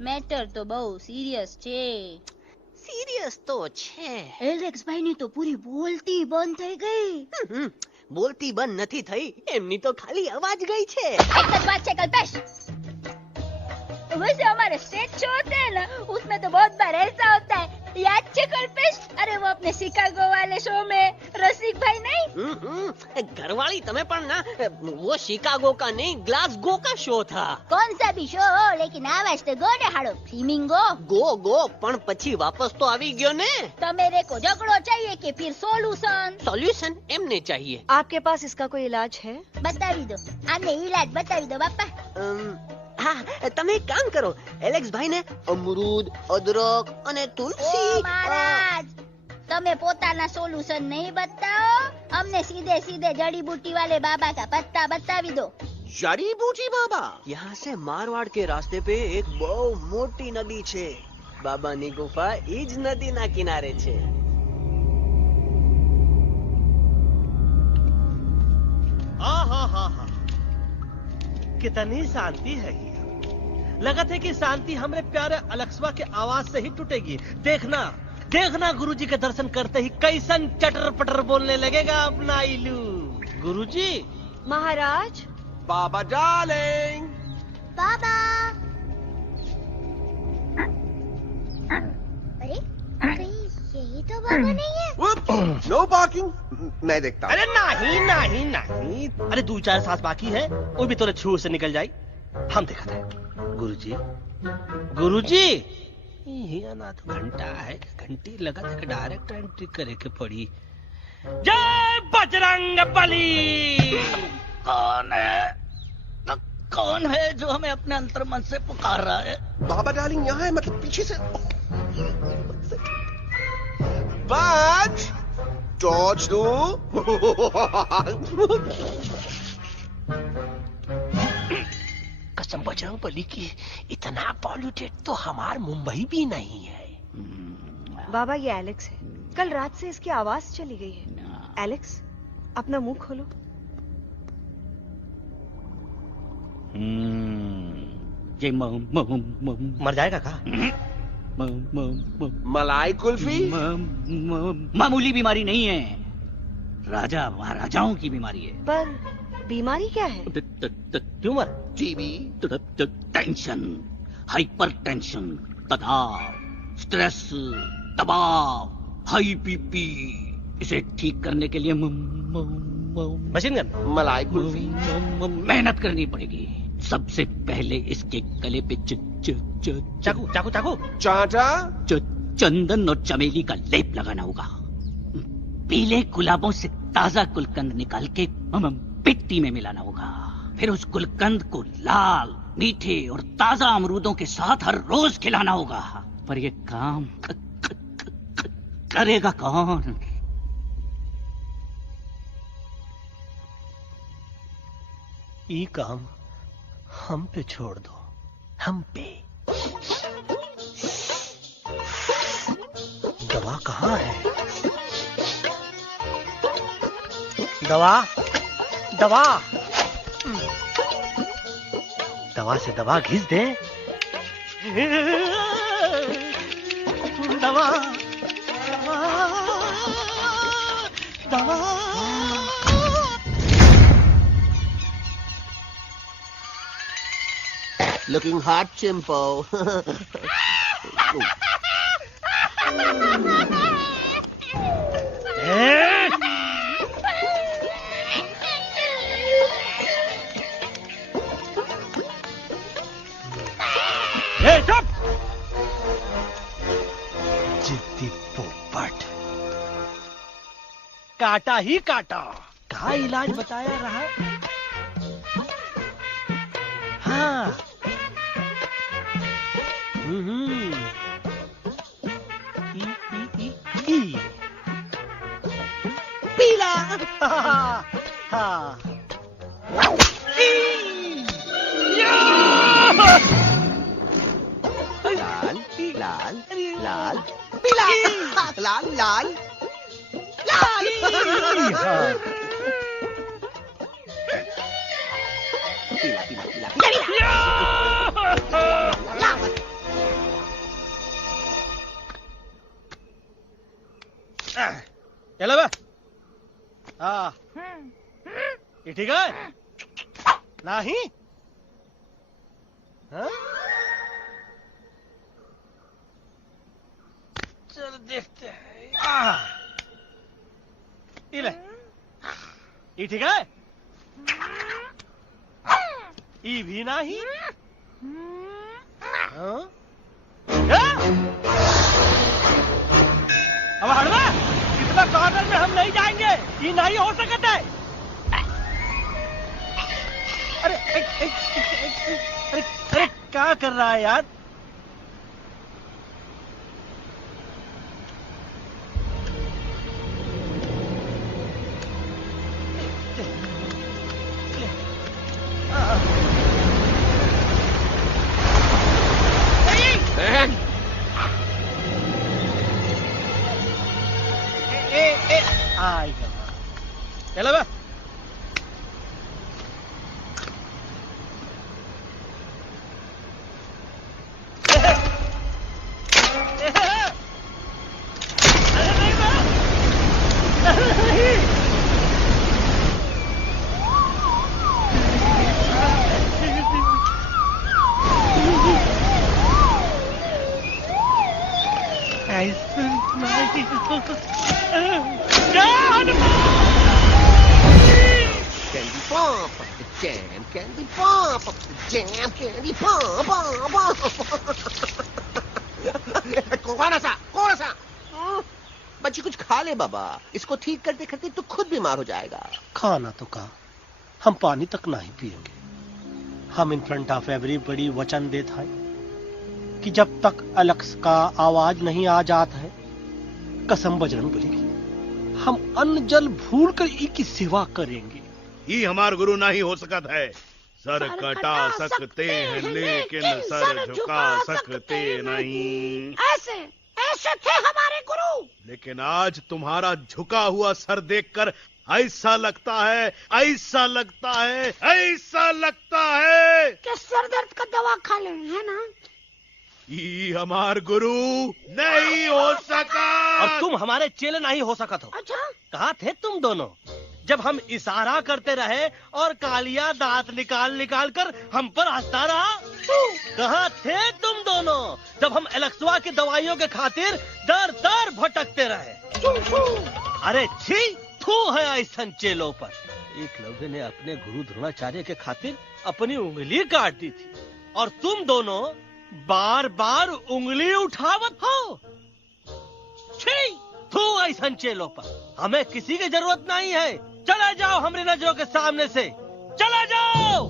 મેટર તો બહુ સિરિયસ છે. સિરિયસ તો છે. એલેક્સ ભાઈની તો પૂરી બોલતી બંધ થઈ ગઈ. બોલતી બંધ નથી થઈ, એમની તો ખાલી અવાજ ગઈ છે. એક જ बात છે कल्पेश, वैसे हमारे स्टेज शो होते हैं ना उसमें तो बहुत बार ऐसा होता है, याद है कल्पेश? अरे वो अपने शिकागो वाले शो में रसिक भाई नहीं, घरवाली तुम्हें पण ना, वो शिकागो का नहीं ग्लासगो का शो था. कौन सा भी शो हो लेकिन आवाज तो गो ने हाड़ो. फ्लेमिंगो गो पण પછી વાપસ તો આવી ગયો ને. तो मेरे को झगड़ो चाहिए कि फिर सॉल्यूशन एमने चाहिए. आपके पास इसका कोई इलाज है? बतावी दो, आने इलाज बतावी दो बापा. हाँ તમે એક કામ કરો, એલેક્સ ભાઈ ને અમરૂદ, અદરક અને તુલસી. महाराज તમે પોતાના સોલ્યુશન नहीं बताओ, हमने सीधे सीधे जड़ी बूटी वाले बाबा का पत्ता बतावी दो. जड़ी बूटी बाबा? यहाँ से मारवाड़ के रास्ते पे एक बहु मोटी नदी छे. बाबानी गुफा इज नदी ना किनारे छे. कितनी शांति है ये। लगत है कि शांति हमरे प्यारे अलेक्सवा के आवाज से ही टूटेगी। देखना देखना गुरुजी के दर्शन करते ही कैसन चटर पटर बोलने लगेगा अपना इलू। गुरुजी। महाराज। बाबा डार्लिंग। बाबा। अरे कहीं यही तो बाबा नहीं है। नो पार्किंग, मैं देखता हूँ। अरे नहीं नहीं नहीं, अरे 2-4 सांस बाकी है, वो भी तोरे छू से निकल जाए। हम देखा था। गुरुजी गुरुजी यहाँ ना तो घंटा है, घंटी लगा था, डायरेक्ट एंट्री करे के पड़ी। जय बजरंग बली। कौन है जो हमें अपने अंतर मन से पुकार रहा है? बाबा डार्लिंग यहाँ है, मतलब पीछे से। बाज टॉर्च दो। कसम बजरंग बली की, इतना पॉल्यूटेड तो हमार मुंबई भी नहीं है। बाबा ये एलेक्स है, कल रात से इसकी आवाज चली गई है। एलेक्स अपना मुंह खोलो। ये मर जाएगा का? मलाई कुल्फी? मामूली बीमारी नहीं है, राजा महाराजाओं की बीमारी है। पर बीमारी क्या है? Tumour, TB, tension, hyper tension, तनाव, स्ट्रेस, दबाव, हाई बीपी। इसे ठीक करने के लिए मशीन गन, मलाई कुल्फी, मेहनत करनी पड़ेगी। सबसे पहले इसके गले पे चाकू चाकू चाकू चाटा, चंदन और चमेली का लेप लगाना होगा। पीले गुलाबों से ताजा गुलकंद निकाल के मिट्टी में मिलाना होगा। फिर उस गुलकंद को लाल, मीठे और ताजा अमरूदों के साथ हर रोज खिलाना होगा। पर ये काम करेगा कौन? ये काम हम पे छोड़ दो, हम पे। दवा कहाँ है? दवा दवा दवा से दवा घिस दे। दवा दवा। Looking hot, Chimpo. चुप! जिद्दी पोपट, काटा ही काटा। कहा इलाज बताया रहा? हाँ। पीला। हाँ। लाल लाल लाल पीला, लाल लाल लाल। पीला पीला पीला चलो बे। हाँ, ये ठीक है? नहीं? हाँ? चल देखते हैं। ये ले, ये ठीक है? ये भी नहीं? हाँ? अब हड़वा, इतना कॉर्नर में हम नहीं जाएंगे, ये नहीं हो सकता है। अरे अरे क्या कर रहा है यार? चलो बे। Candy pop up the jam, candy pop up the jam, candy pop up. कौन सा? बच्ची कुछ खा ले बाबा, इसको ठीक करते करते तो खुद बीमार हो जाएगा। खाना तो कहा, हम पानी तक नहीं पिएंगे। हम इन फ्रंट ऑफ एवरीबॉडी वचन देता है कि जब तक एलेक्स का आवाज नहीं आ जाता है, कसम बजरंगबली की, हम अन्न जल भूल कर की सेवा करेंगे। ये हमार गुरु नहीं हो सकता है। सर कटा सकते हैं लेकिन सर झुका सकते नहीं। ऐसे थे हमारे गुरु। लेकिन आज तुम्हारा झुका हुआ सर देखकर ऐसा लगता है कि सर दर्द का दवा खा ले, है ना? ये हमार गुरु नहीं हो सका। और तुम हमारे चेले नहीं हो सका तो। अच्छा, कहाँ थे तुम दोनों जब हम इशारा करते रहे और कालिया दांत निकाल कर हम पर हंसता रहा? कहाँ थे तुम दोनों जब हम एलेक्सवा की दवाइयों के खातिर दर दर भटकते रहे? अरे छी, थू है ऐसा चेलों पर। एकलव्य ने अपने गुरु द्रोणाचार्य के खातिर अपनी उंगली काट दी थी और तुम दोनों बार बार उंगली उठावत हो। छी, थू ऐसा चेलों पर। हमें किसी की जरूरत नहीं है। चले जाओ हमारी नजरों के सामने से, चले जाओ।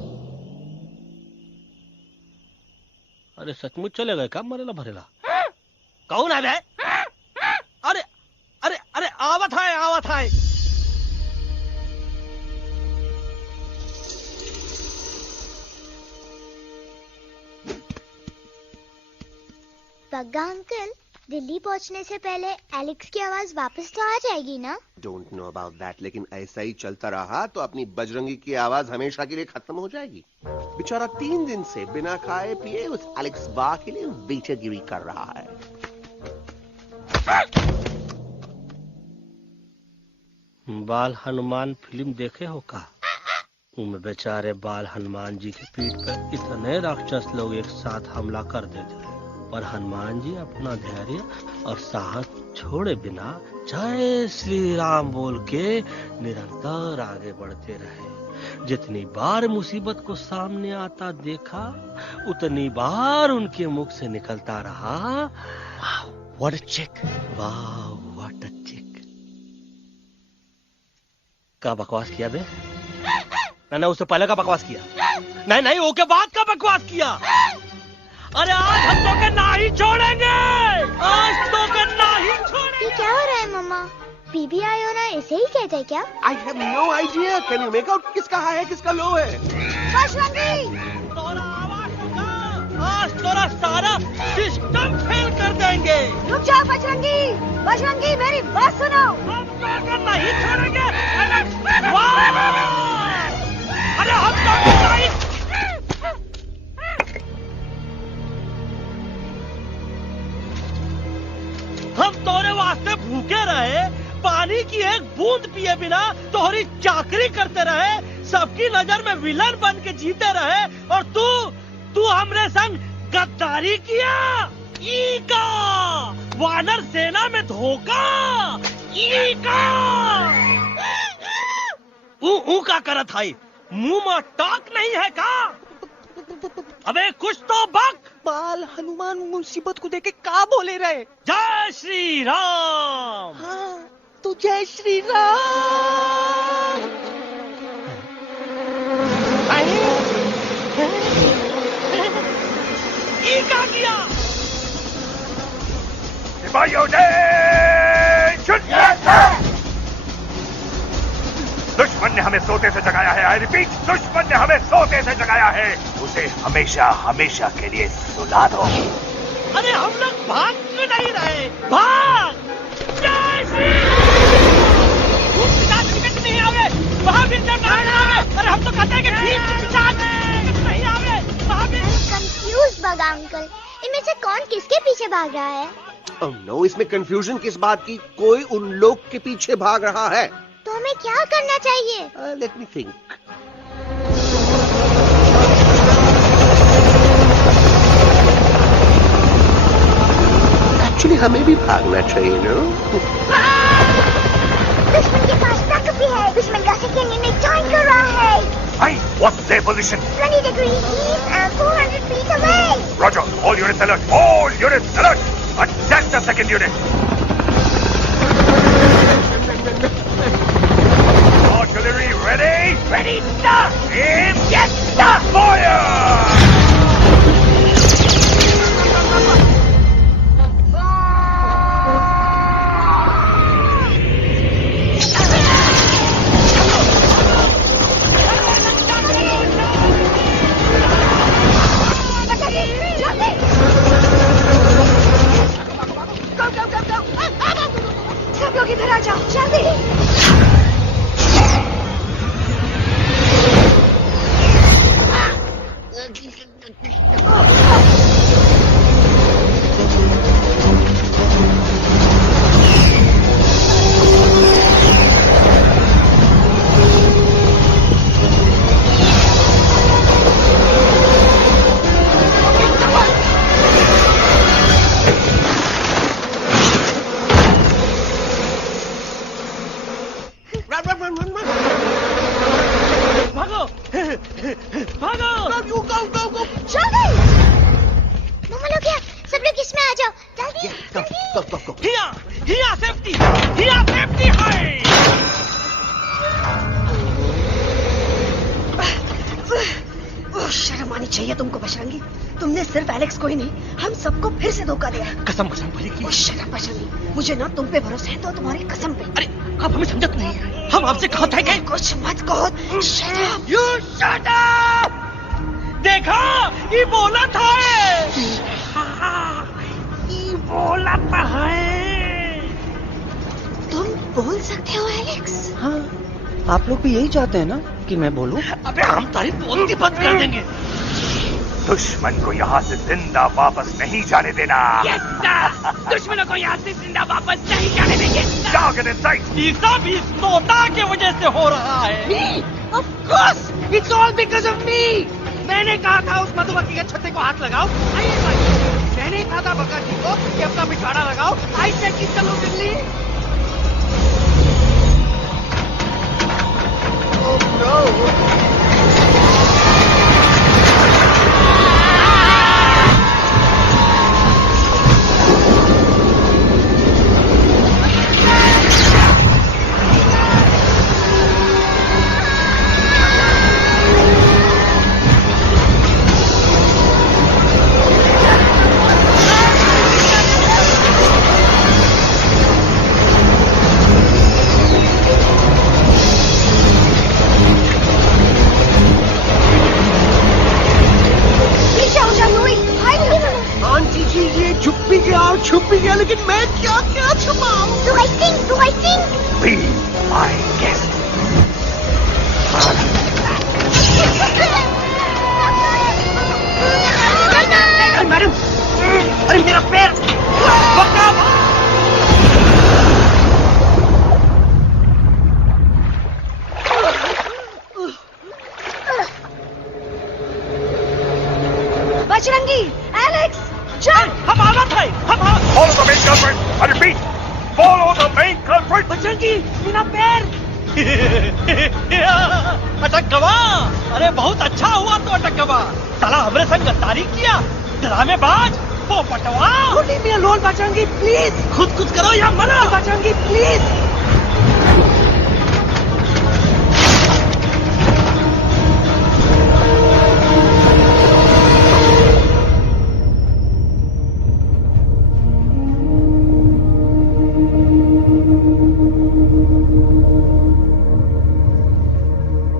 अरे सचमुच चले गए क्या? मरेला भरेला कौन है बे? अरे अरे अरे आवत है। बग्गा अंकल, दिल्ली पहुंचने से पहले एलेक्स की आवाज वापस तो आ जाएगी ना? डोंट नो अबाउट दैट, लेकिन ऐसा ही चलता रहा तो अपनी बजरंगी की आवाज हमेशा के लिए खत्म हो जाएगी। बेचारा 3 दिन से बिना खाए पिए उस एलेक्स बा के लिए बेचैगिरी कर रहा है। बाल हनुमान फिल्म देखे हो का? उनमें बेचारे बाल हनुमान जी की पीठ पर इतने राक्षस लोग एक साथ हमला कर देते हैं, पर हनुमान जी अपना धैर्य और साहस छोड़े बिना जय श्री राम बोल के निरंतर आगे बढ़ते रहे। जितनी बार मुसीबत को सामने आता देखा, उतनी बार उनके मुख से निकलता रहा, व्हाट अ चिक, वाह व्हाट अ चिक। क्या बकवास किया बे? मैंने उससे पहले का बकवास किया? नहीं, वो के बाद का बकवास किया। अरे आज हम तो के नहीं छोड़ेंगे, आज तो के नहीं छोड़ेंगे। ये क्या हो रहा है मम्मा? बीबी आई हो ना, ऐसे ही कहते हैं क्या? I have no idea. Can you make out किसका हाई है किसका लो है? बजरंगी! आज तोरा सारा सिस्टम फेल कर देंगे। रुक जाओ बजरंगी, मेरी बात सुनो। हम तो के नहीं छोड़ेंगे। अरे हम तो के नहीं। हम तोरे वास्ते भूखे रहे, पानी की एक बूंद पिए बिना तोहरी चाकरी करते रहे, सबकी नजर में विलन बन के जीते रहे, और तू हमरे संग गद्दारी किया। ईका वानर सेना में धोखा। ईका ऊ का करत हाई, मुंह में टाक नहीं है का? अबे कुछ तो बक। बाल हनुमान मुसीबत को देखे का बोले रहे? जय श्री राम। हाँ, तो जय श्री राम। ये क्या किया? सिपाहियों ने दुश्मन ने हमें सोते से जगाया है। आई रिपीट, दुश्मन ने हमें सोते से जगाया है। उसे हमेशा हमेशा के लिए सुला दो। अरे हम लोग भाग क्यों नहीं रहे? भाग! जय श्री राम। नहीं आवे, महावीर जब नहीं आवे। अरे हम तो कहते हैं कि नहीं आवे, महावीर। कंफ्यूज बगा अंकल, इनमें से कौन किसके पीछे पीछे भाग रहा है? ओह नो, इसमें कंफ्यूजन किस बात की? कोई उन लोग के पीछे भाग रहा है। तो हमें क्या करना चाहिए? Let me think. एक्चुअली हमें भी भागना चाहिए नो। दुश्मन के पास ताकत भी है। दुश्मन का सेकेंड यूनिट ज्वाइन कर रहा है। Hey, what's their position? 20 degrees east and 400 feet away. Roger. All units alert. All units alert. Attack the second unit. Artillery ready? Ready, start! Aim! Yes, start! Fire! सब लोग इधर आ जाओ, जल्दी। शर्म आनी चाहिए तुमको बजरंगी। तुमने सिर्फ एलेक्स को ही नहीं, हम सबको फिर से धोखा दिया। कसम बजरंग बली की। शर्म बजरंगी, मुझे ना तुम पे भरोसा है तो तुम्हारी कसम पे। अरे आप हमें समझत नहीं है। हम आपसे कहा था कि कुछ मत कहो। Shut up. You shut up. देखा, ये बोला था। ये बोला था है। तुम बोल सकते हो एलेक्स? हाँ, आप लोग भी यही चाहते हैं ना कि मैं बोलूं? अबे हम तारी बोलती बंद कर देंगे। दुश्मन को यहाँ से जिंदा वापस नहीं जाने देना। दुश्मनों को यहाँ से जिंदा वापस नहीं जाने देंगे। Target in sight. ये सब इस तोता की वजह से हो रहा है। Me? Of course, it's all because of me. मैंने कहा था उस मधुमक्खी के छत्ते को हाथ लगाओ। आइए भाई, मैंने कहा था बका जी को कि अपना पिछवाड़ा लगाओ। आई सेड कि चलो दिल्ली। Oh no. छुप भी गया, लेकिन मैं क्या क्या छुपाऊं? Do I think? Be my guest. Madam, अरे मेरा पैर। Bajrangi, Alex, jump! हम आवा थे, Follow the main culprit. I repeat, follow the main culprit. Bajrangi, मेरा पैर। अटक गवा। अरे बहुत अच्छा हुआ तो अटक गवा। साला हमरे संग गद्दारी किया, ड्रामेबाज, पोपटवा। Leave me alone, Bajrangi, please. खुद कुछ करो या मरो। Bajrangi, please.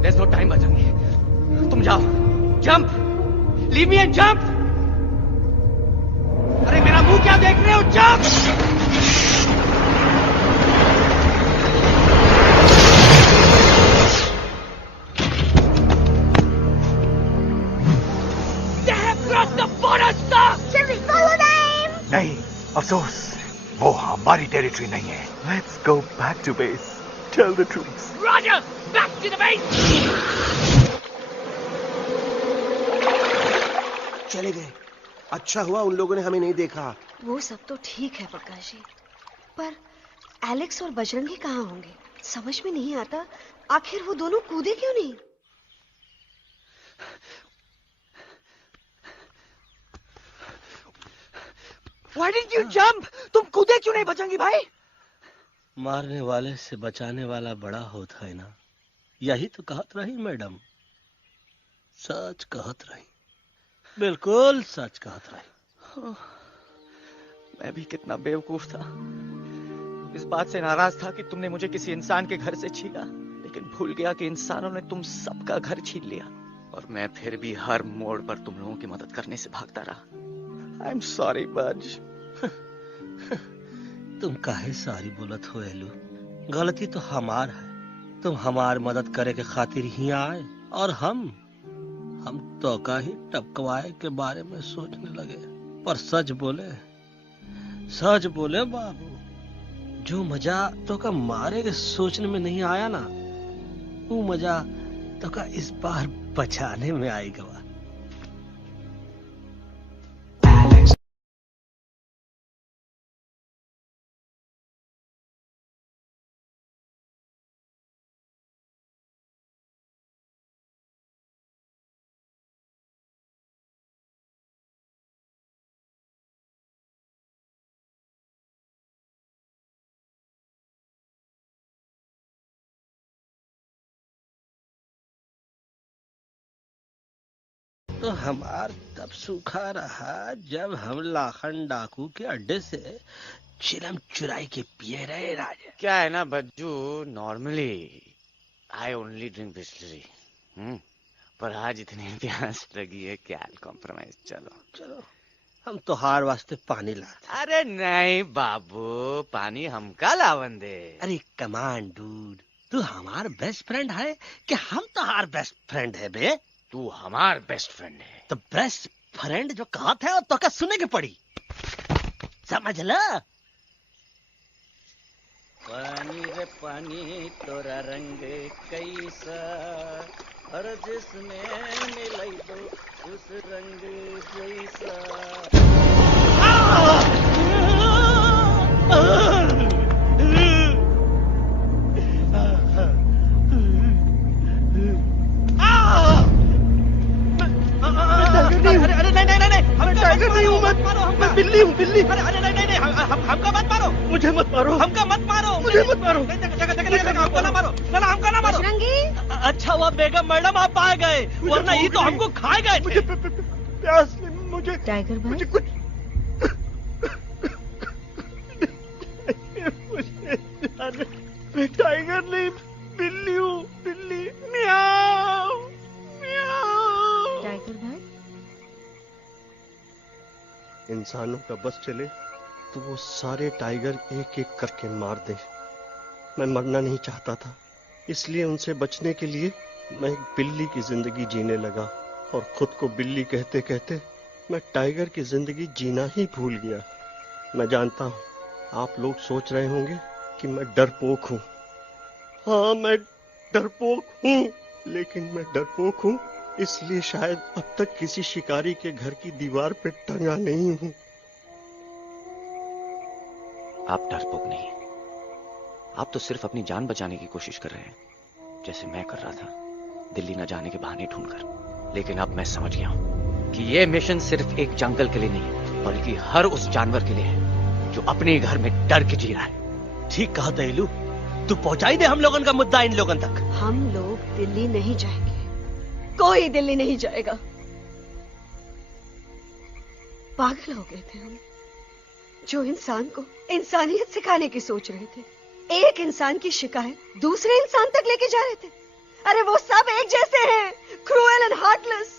There's no time, Bajrangi. तुम जाओ, jump, leave me and jump। अरे मेरा मुंह क्या देख रहे हो, jump. They have crossed the border, stop! Shall we follow them? नहीं, अफसोस, वो हमारी टेरिटरी नहीं है। Let's go back to base. Tell the troops. Roger, back to the base. चले गए। अच्छा हुआ उन लोगों ने हमें नहीं देखा। वो सब तो ठीक है प्रकाश जी, पर एलेक्स और बजरंगी कहाँ होंगे? समझ में नहीं आता, आखिर वो दोनों कूदे क्यों नहीं? Why didn't you jump? तुम कूदे क्यों नहीं बजरंगी भाई? मारने वाले से बचाने वाला बड़ा होता है ना, यही तो कहत रही मैडम। सच कहत रही, बिल्कुल सच कहत रही। मैं भी कितना बेवकूफ था। इस बात से नाराज था कि तुमने मुझे किसी इंसान के घर से छीना, लेकिन भूल गया कि इंसानों ने तुम सबका घर छीन लिया और मैं फिर भी हर मोड़ पर तुम लोगों की मदद करने से भागता रहा। I'm sorry, बज। तुम काहे सारी बोलत हो एलू? गलती तो हमार है। तुम हमार मदद करे के खातिर ही आए और हम तो का ही टपकवाए के बारे में सोचने लगे। पर सच बोले बाबू, जो मजा तो का मारे के सोचने में नहीं आया ना, वो मजा तो का इस बार बचाने में आएगा। तो हमार तब सूखा रहा जब हम लाखन डाकू के अड्डे से चिलम चुराई के पिए रहे राजा। क्या है ना Bajju, normally I only drink Bisleri, पर आज इतनी प्यास लगी है क्या कॉम्प्रोमाइज। चलो हम तो हार वास्ते पानी लाते। अरे नहीं बाबू, पानी हमका लावन दे। अरे कमान डूड, तू हमार बेस्ट फ्रेंड है कि हम तो हार बेस्ट फ्रेंड है बे? तू हमार बेस्ट फ्रेंड है। तो बेस्ट फ्रेंड जो कहा था तो क्या सुने की पड़ी, समझ ला। पानी रे पानी तोरा रंग कैसा, हर जिसमें मिलाई दो उस रंग जैसा। अरे नहीं, मैं टाइगर नहीं हूँ, मैं बिल्ली हूँ, बिल्ली। अरे नहीं, हमका मत मारो, मुझे मत मारो, हमका मत मारो, मुझे मत मारो, हमको ना मारो, ना हमका ना मारो। अच्छा हुआ बेगम मैडम आप आ गए, वरना ये तो हमको खा गए। मुझे प्यास नहीं, मुझे टाइगर भाई, मुझे कुछ मैं टाइगर नहीं, बिल्ली हूँ, बिल्ली। म्याऊ म्याऊ। टाइगर भाई, इंसानों का बस चले तो वो सारे टाइगर एक एक करके मार दे। मैं मरना नहीं चाहता था, इसलिए उनसे बचने के लिए मैं एक बिल्ली की जिंदगी जीने लगा और खुद को बिल्ली कहते कहते मैं टाइगर की जिंदगी जीना ही भूल गया। मैं जानता हूँ आप लोग सोच रहे होंगे कि मैं डरपोक हूँ। हाँ, मैं डरपोक हूँ, लेकिन मैं डरपोक हूँ इसलिए शायद अब तक किसी शिकारी के घर की दीवार पे टंगा नहीं हूँ। आप डरपोक नहीं, आप तो सिर्फ अपनी जान बचाने की कोशिश कर रहे हैं, जैसे मैं कर रहा था दिल्ली न जाने के बहाने ढूंढकर। लेकिन अब मैं समझ गया हूं कि यह मिशन सिर्फ एक जंगल के लिए नहीं, बल्कि हर उस जानवर के लिए है जो अपने घर में डर के जी रहा है। ठीक कहा दहलू, तू पहुंचाई दे हम लोगन का मुद्दा इन लोगन तक। हम लोग दिल्ली नहीं जाएंगे, कोई दिल्ली नहीं जाएगा। पागल हो गए थे हम, जो इंसान को इंसानियत सिखाने की सोच रहे थे, एक इंसान की शिकायत दूसरे इंसान तक लेके जा रहे थे। अरे वो सब एक जैसे हैं, क्रूएल एंड हार्टलेस।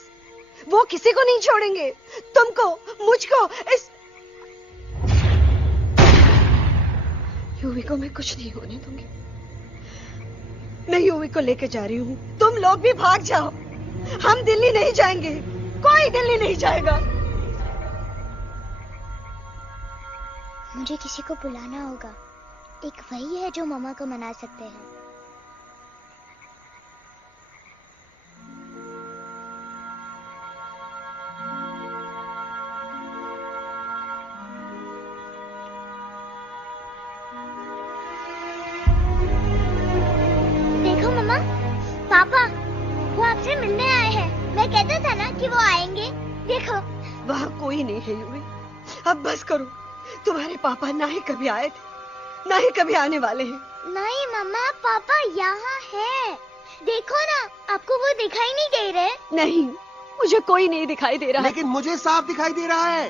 वो किसी को नहीं छोड़ेंगे, तुमको, मुझको, इस यूवी को मैं कुछ नहीं होने दूंगी। मैं यूवी को लेके जा रही हूँ, तुम लोग भी भाग जाओ। हम दिल्ली नहीं जाएंगे, कोई दिल्ली नहीं जाएगा। मुझे किसी को बुलाना होगा। एक वही है जो मम्मा को मना सकते हैं। देखो मम्मा, पापा वो आपसे मिलने आए हैं। मैं कहता था ना कि वो आएंगे। देखो वहाँ कोई नहीं है यूवी। अब बस करो। तुम्हारे पापा ना ही कभी आए थे, ना ही कभी आने वाले हैं। नहीं मम्मा, पापा यहाँ है। देखो ना, आपको वो दिखाई नहीं दे रहे? नहीं, मुझे कोई नहीं दिखाई दे रहा। लेकिन मुझे साफ दिखाई दे रहा है।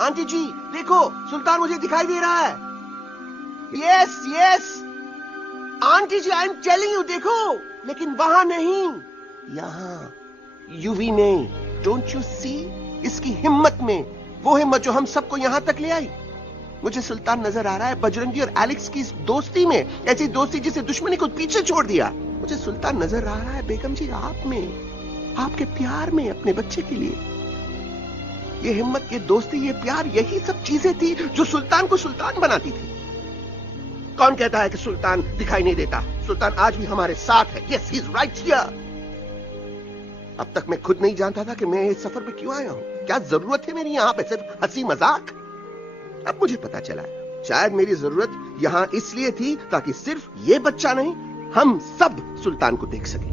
आंटी जी देखो, सुल्तान मुझे दिखाई दे रहा है। Yes yes aunty ji, I am telling you, देखो। लेकिन वहां नहीं, यहाँ यूवी में। Don't you see? इसकी हिम्मत में, वो हिम्मत जो हम सबको यहाँ तक ले आई। मुझे सुल्तान नजर आ रहा है बजरंगी और एलेक्स की इस दोस्ती में, ऐसी दोस्ती जिसे दुश्मनी को पीछे छोड़ दिया। मुझे सुल्तान नजर आ रहा है बेगम जी आप में, आपके प्यार में अपने बच्चे के लिए। ये हिम्मत, ये दोस्ती, ये प्यार, यही सब चीजें थी जो सुल्तान को सुल्तान बनाती थी। कौन कहता है कि सुल्तान दिखाई नहीं देता? सुल्तान आज भी हमारे साथ है। Yes, he is right here. अब तक मैं खुद नहीं जानता था कि मैं इस सफर पे क्यों आया हूं। क्या जरूरत है मेरी यहाँ पे सिर्फ हंसी मजाक? अब मुझे पता चला, शायद मेरी जरूरत यहाँ इसलिए थी ताकि सिर्फ ये बच्चा नहीं, हम सब सुल्तान को देख सकें।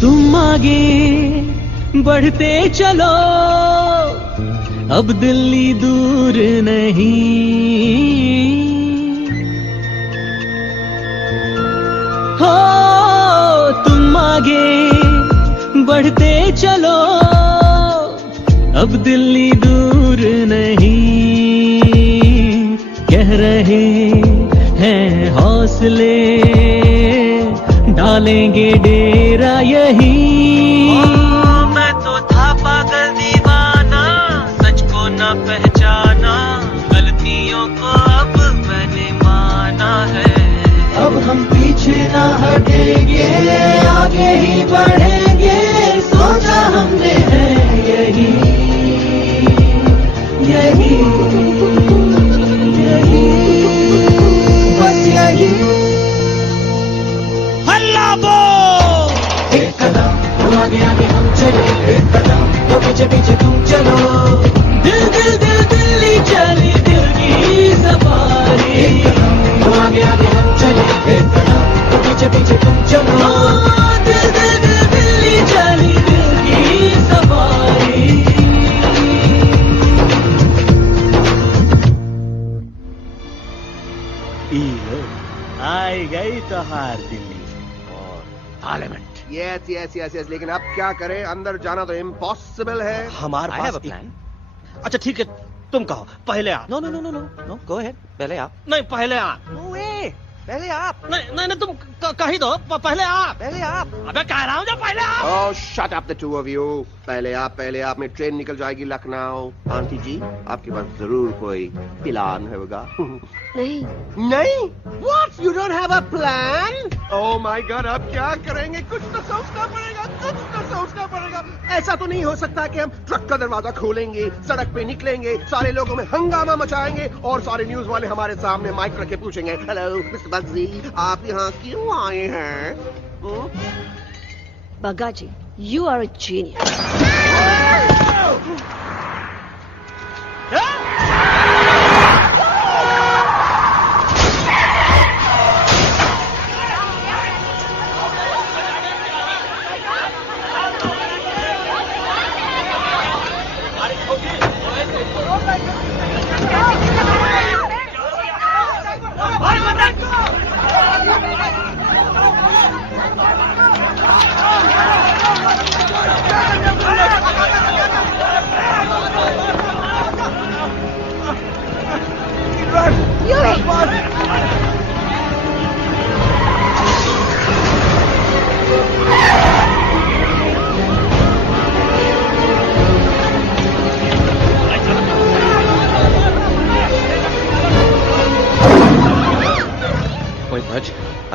तुम आगे बढ़ते चलो, अब दिल्ली दूर नहीं। हो तुम आगे बढ़ते चलो, अब दिल्ली दूर नहीं। कह रहे हैं हौसले, डालेंगे डेरा यही। मैं तो था पागल दीवाना, सच को न पहचाना, गलतियों को अब मैंने माना है। अब हम पीछे ना हटेंगे, आगे ही बढ़ेंगे, सोचा हमने है यही यही यही, बस यही। हल्ला बोल! एक कदम तो आगे आगे हम चले, एक कदम तो पीछे पीछे तुम चलो। दिल दिल दिल दिल्ली चली, दिल की सवारी। एक कदम तो आगे आगे हम चले, एक कदम तो पीछे पीछे तुम चलो। दिल दिल दिल दिल्ली चली, दिल की सवारी। आई गई तो हार दिल्ली और parliament. Yes yes yes yes, लेकिन अब क्या करें? अंदर जाना तो इम्पॉसिबल है। हमारे पास प्लान। अच्छा ठीक है, तुम कहो, पहले आप। No no no no no no, go ahead, पहले आप। नहीं पहले आप। नो वे, पहले आप। नहीं नहीं नहीं, तुम कही दो, पहले आप। पहले आप। अबे कह रहा हूँ जब पहले आप। Oh shut up the two of you. पहले आप में ट्रेन निकल जाएगी लखनऊ। आंटी जी आपके पास जरूर कोई प्लान होगा। नहीं नहीं? What? You don't have a plan? Oh my God, अब क्या करेंगे? कुछ तो सोचना पड़ेगा, कुछ तो सोचना पड़ेगा। ऐसा तो नहीं हो सकता कि हम ट्रक का दरवाजा खोलेंगे, सड़क पे निकलेंगे, सारे लोगों में हंगामा मचाएंगे और सारे न्यूज वाले हमारे सामने माइक रख के पूछेंगे, हेलो मिस्टर बग्जी, आप यहाँ क्यों आए हैं? बग्गा जी, you are a genius.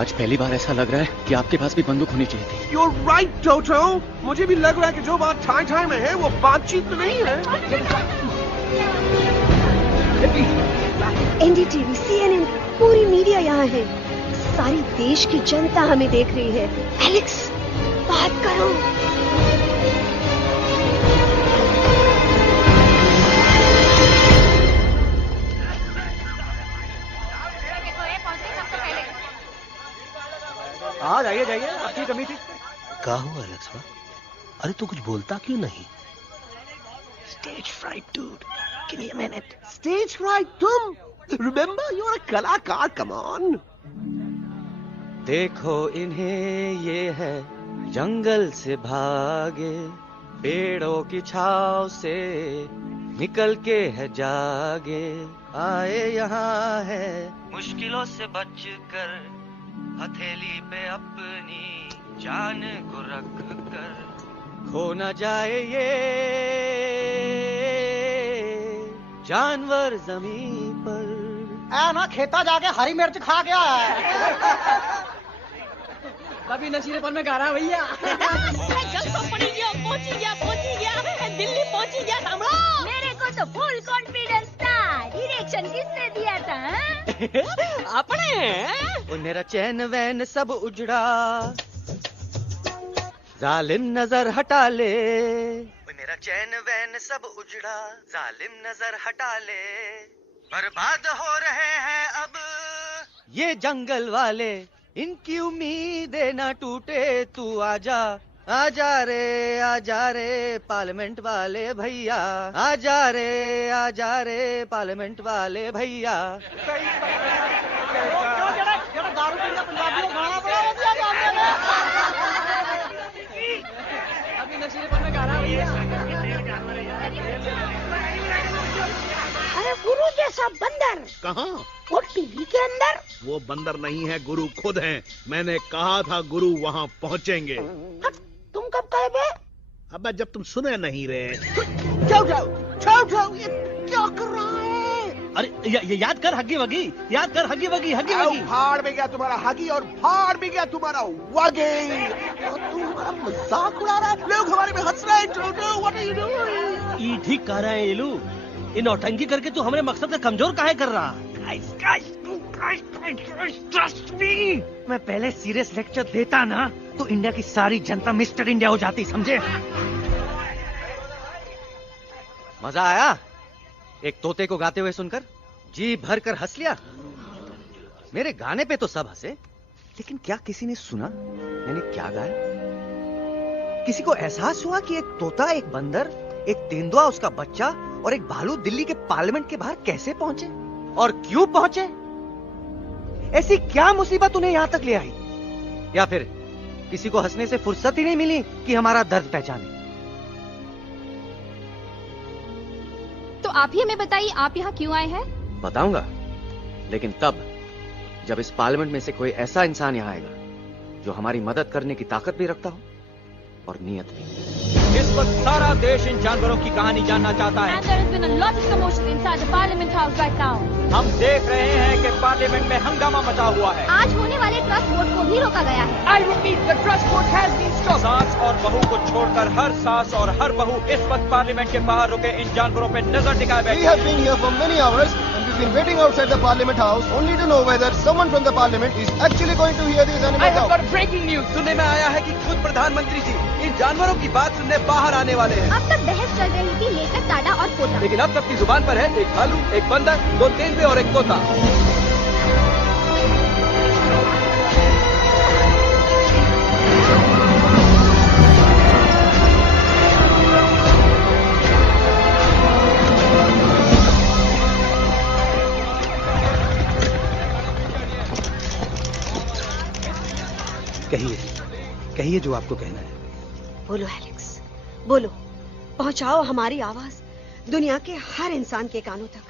आज पहली बार ऐसा लग रहा है कि आपके पास भी बंदूक होनी चाहिए थी। You're right, Toto. मुझे भी लग रहा है कि जो बात ठाई में है वो बातचीत में नहीं है। एनडीटीवी, CNN, पूरी मीडिया यहाँ है। सारी देश की जनता हमें देख रही है। एलेक्स, बात करो। हाँ जाइए जाइए, आपकी कमी थी। क्या हुआ एलेक्स? अरे तू कुछ बोलता क्यों नहीं? Stage fright, dude. Give me a minute. Stage fright, तुम? Remember, you're a कलाकार. Come on. देखो इन्हें, ये है जंगल से भागे, पेड़ों की छाव से निकल के है जागे, आए यहाँ है मुश्किलों से बचकर, हथेली पे अपनी जान को रख कर, खो न जाए ये जानवर जमीन पर। ना खेता जाके हरी मिर्च खा गया है। कभी नशीलेपन में गा रहा भैया। दिल्ली पहुंची गया सामने। मेरे को तो फुल कॉन्फिडेंस था। डायरेक्शन किसने दिया था? अपने। मेरा चैन वैन सब उजड़ा, जालिम नजर हटा ले। मेरा चैन वैन सब उजड़ा, जालिम नजर हटा ले। बर्बाद हो रहे हैं अब ये जंगल वाले, इनकी उम्मीदें ना टूटे, तू आजा आजा रे पार्लियामेंट वाले भैया, आजा रे पार्लियामेंट वाले भैया। अभी नशीलेपन में गा रहा भैया। अरे गुरु जैसा बंदर कहाँ? वो टीवी के अंदर। वो बंदर नहीं है, गुरु खुद हैं। मैंने कहा था गुरु वहाँ पहुँचेंगे। तुम कब कहे बे? अबे जब तुम सुने नहीं रहे। जाओ, ये क्या कर रहा है? अरे ये याद कर हगी वगी, याद कर हगी वगी, हगी वगी। फाड़ भी गया तुम्हारा हगी और फाड़ भी गया तुम्हारा वगी। और तू हमारा मजाक उड़ा रहा है, लोग हमारे में हंस रहे हैं। टोटो, what are you doing? ये ठीक कह रहे हैं ये लोग। इन नौटंकी करके तू हमारे मकसद का कमजोर काहे कर रहा? ट्रस्ट मी, मैं पहले सीरियस लेक्चर देता ना तो इंडिया की सारी जनता मिस्टर इंडिया हो जाती, समझे? मजा आया एक तोते को गाते हुए सुनकर? जी भर कर हंस लिया। मेरे गाने पे तो सब हंसे, लेकिन क्या किसी ने सुना मैंने क्या गाया? किसी को एहसास हुआ कि एक तोता, एक बंदर, एक तेंदुआ, उसका बच्चा और एक भालू दिल्ली के पार्लियामेंट के बाहर कैसे पहुंचे और क्यों पहुंचे? ऐसी क्या मुसीबत उन्हें यहां तक ले आई? या फिर किसी को हंसने से फुर्सत ही नहीं मिली कि हमारा दर्द पहचाने? तो आप ही हमें बताइए, आप यहाँ क्यों आए हैं? बताऊंगा, लेकिन तब जब इस पार्लियामेंट में से कोई ऐसा इंसान यहाँ आएगा जो हमारी मदद करने की ताकत भी रखता हो और नीयत भी। इस वक्त सारा देश इन जानवरों की कहानी जानना चाहता है। And there has been a lot of commotion inside the Parliament House right now. हम देख रहे हैं कि पार्लियामेंट में हंगामा मचा हुआ है। आज होने वाले ट्रस्ट वोट को भी रोका गया है। I repeat, the trust vote has been stopped. सास और बहू को छोड़कर हर सास और हर बहू इस वक्त पार्लियामेंट के बाहर रुके इन जानवरों पे नजर टिकाए बैठे। We have been here for many hours and we've been waiting outside the Parliament House only to know whether someone from the Parliament is actually going to hear these animals out. I have got breaking news. सुनने में आया है कि खुद प्रधानमंत्री जी इन जानवरों की बात सुनने बाहर आने वाले हैं। अब तक बहस चल रही थी लेकर टाडा और पोता, लेकिन अब सबकी जुबान पर है एक भालू, एक बंदर, 2 तेंदुए और एक तोता। कहिए जो आपको कहना है। बोलो एलेक्स, बोलो, पहुंचाओ हमारी आवाज दुनिया के हर इंसान के कानों तक।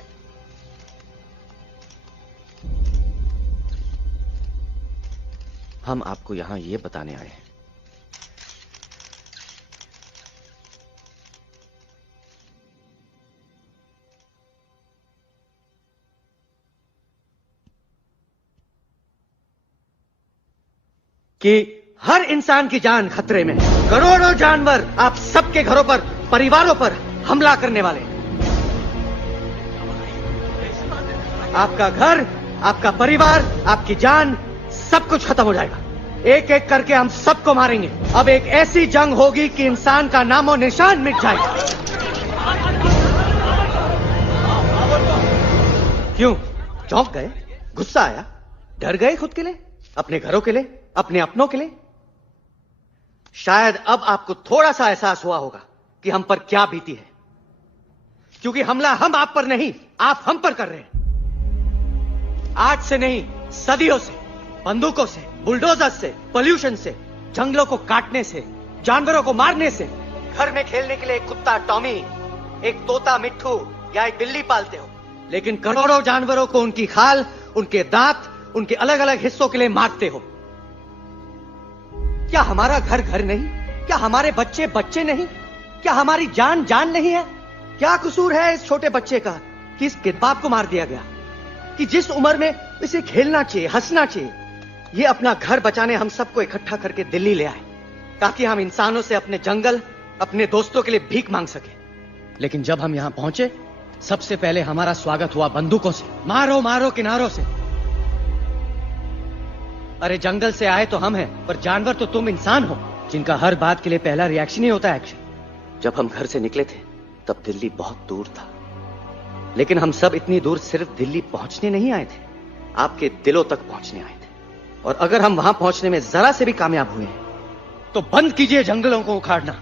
हम आपको यहाँ ये बताने आए हैं कि हर इंसान की जान खतरे में है। करोड़ों जानवर आप सबके घरों पर, परिवारों पर हमला करने वाले हैं। आपका घर, आपका परिवार, आपकी जान, सब कुछ खत्म हो जाएगा। एक एक करके हम सबको मारेंगे। अब एक ऐसी जंग होगी कि इंसान का नामो निशान मिट जाएगा। क्यों चौंक गए? गुस्सा आया? डर गए खुद के लिए, अपने घरों के लिए, अपने अपनों के लिए? शायद अब आपको थोड़ा सा एहसास हुआ होगा कि हम पर क्या बीती है, क्योंकि हमला हम आप पर नहीं, आप हम पर कर रहे हैं। आज से नहीं, सदियों से, बंदूकों से, बुलडोजर से, पोल्यूशन से, जंगलों को काटने से, जानवरों को मारने से। घर में खेलने के लिए एक कुत्ता टॉमी, एक तोता मिट्ठू या एक बिल्ली पालते हो, लेकिन करोड़ों जानवरों को उनकी खाल, उनके दांत, उनके अलग अलग हिस्सों के लिए मारते हो। क्या हमारा घर घर नहीं? क्या हमारे बच्चे बच्चे नहीं? क्या हमारी जान जान नहीं है? क्या कसूर है इस छोटे बच्चे का कि इस बाप को मार दिया गया, कि जिस उम्र में इसे खेलना चाहिए, हंसना चाहिए? ये अपना घर बचाने हम सबको इकट्ठा करके दिल्ली ले आए ताकि हम इंसानों से अपने जंगल, अपने दोस्तों के लिए भीख मांग सके। लेकिन जब हम यहां पहुंचे, सबसे पहले हमारा स्वागत हुआ बंदूकों से। मारो मारो किनारों से। अरे जंगल से आए तो हम हैं, पर जानवर तो तुम इंसान हो, जिनका हर बात के लिए पहला रिएक्शन ही होता है एक्शन। जब हम घर से निकले थे तब दिल्ली बहुत दूर था, लेकिन हम सब इतनी दूर सिर्फ दिल्ली पहुंचने नहीं आए थे, आपके दिलों तक पहुंचने आए थे। और अगर हम वहां पहुंचने में जरा से भी कामयाब हुए तो बंद कीजिए जंगलों को उखाड़ना,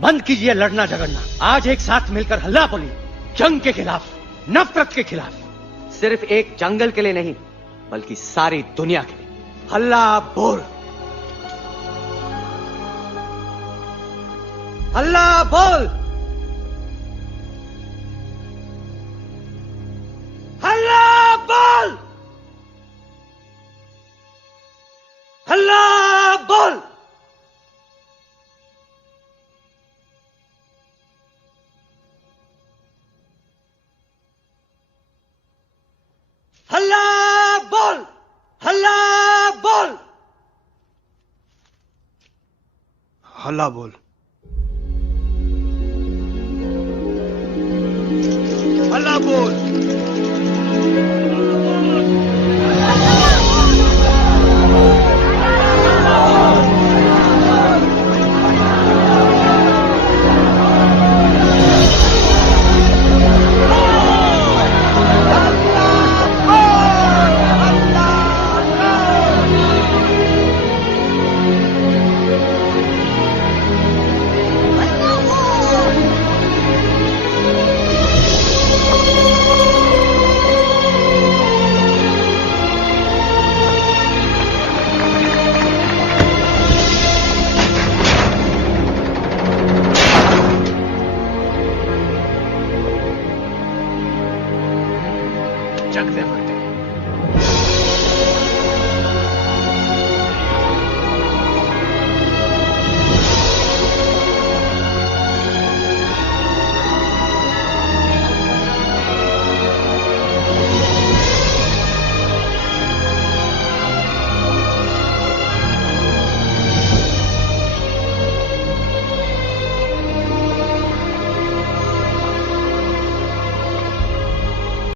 बंद कीजिए लड़ना झगड़ना। आज एक साथ मिलकर हल्ला बोलिए, जंग के खिलाफ, नफरत के खिलाफ। सिर्फ एक जंगल के लिए नहीं, बल्कि सारी दुनिया के लिए। हल्ला बोल, हल्ला बोल, हल्ला बोल, हल्ला बोल। हल्ला बोल, हल्ला बोल, हल्ला बोल, हल्ला बोल। Chuck them.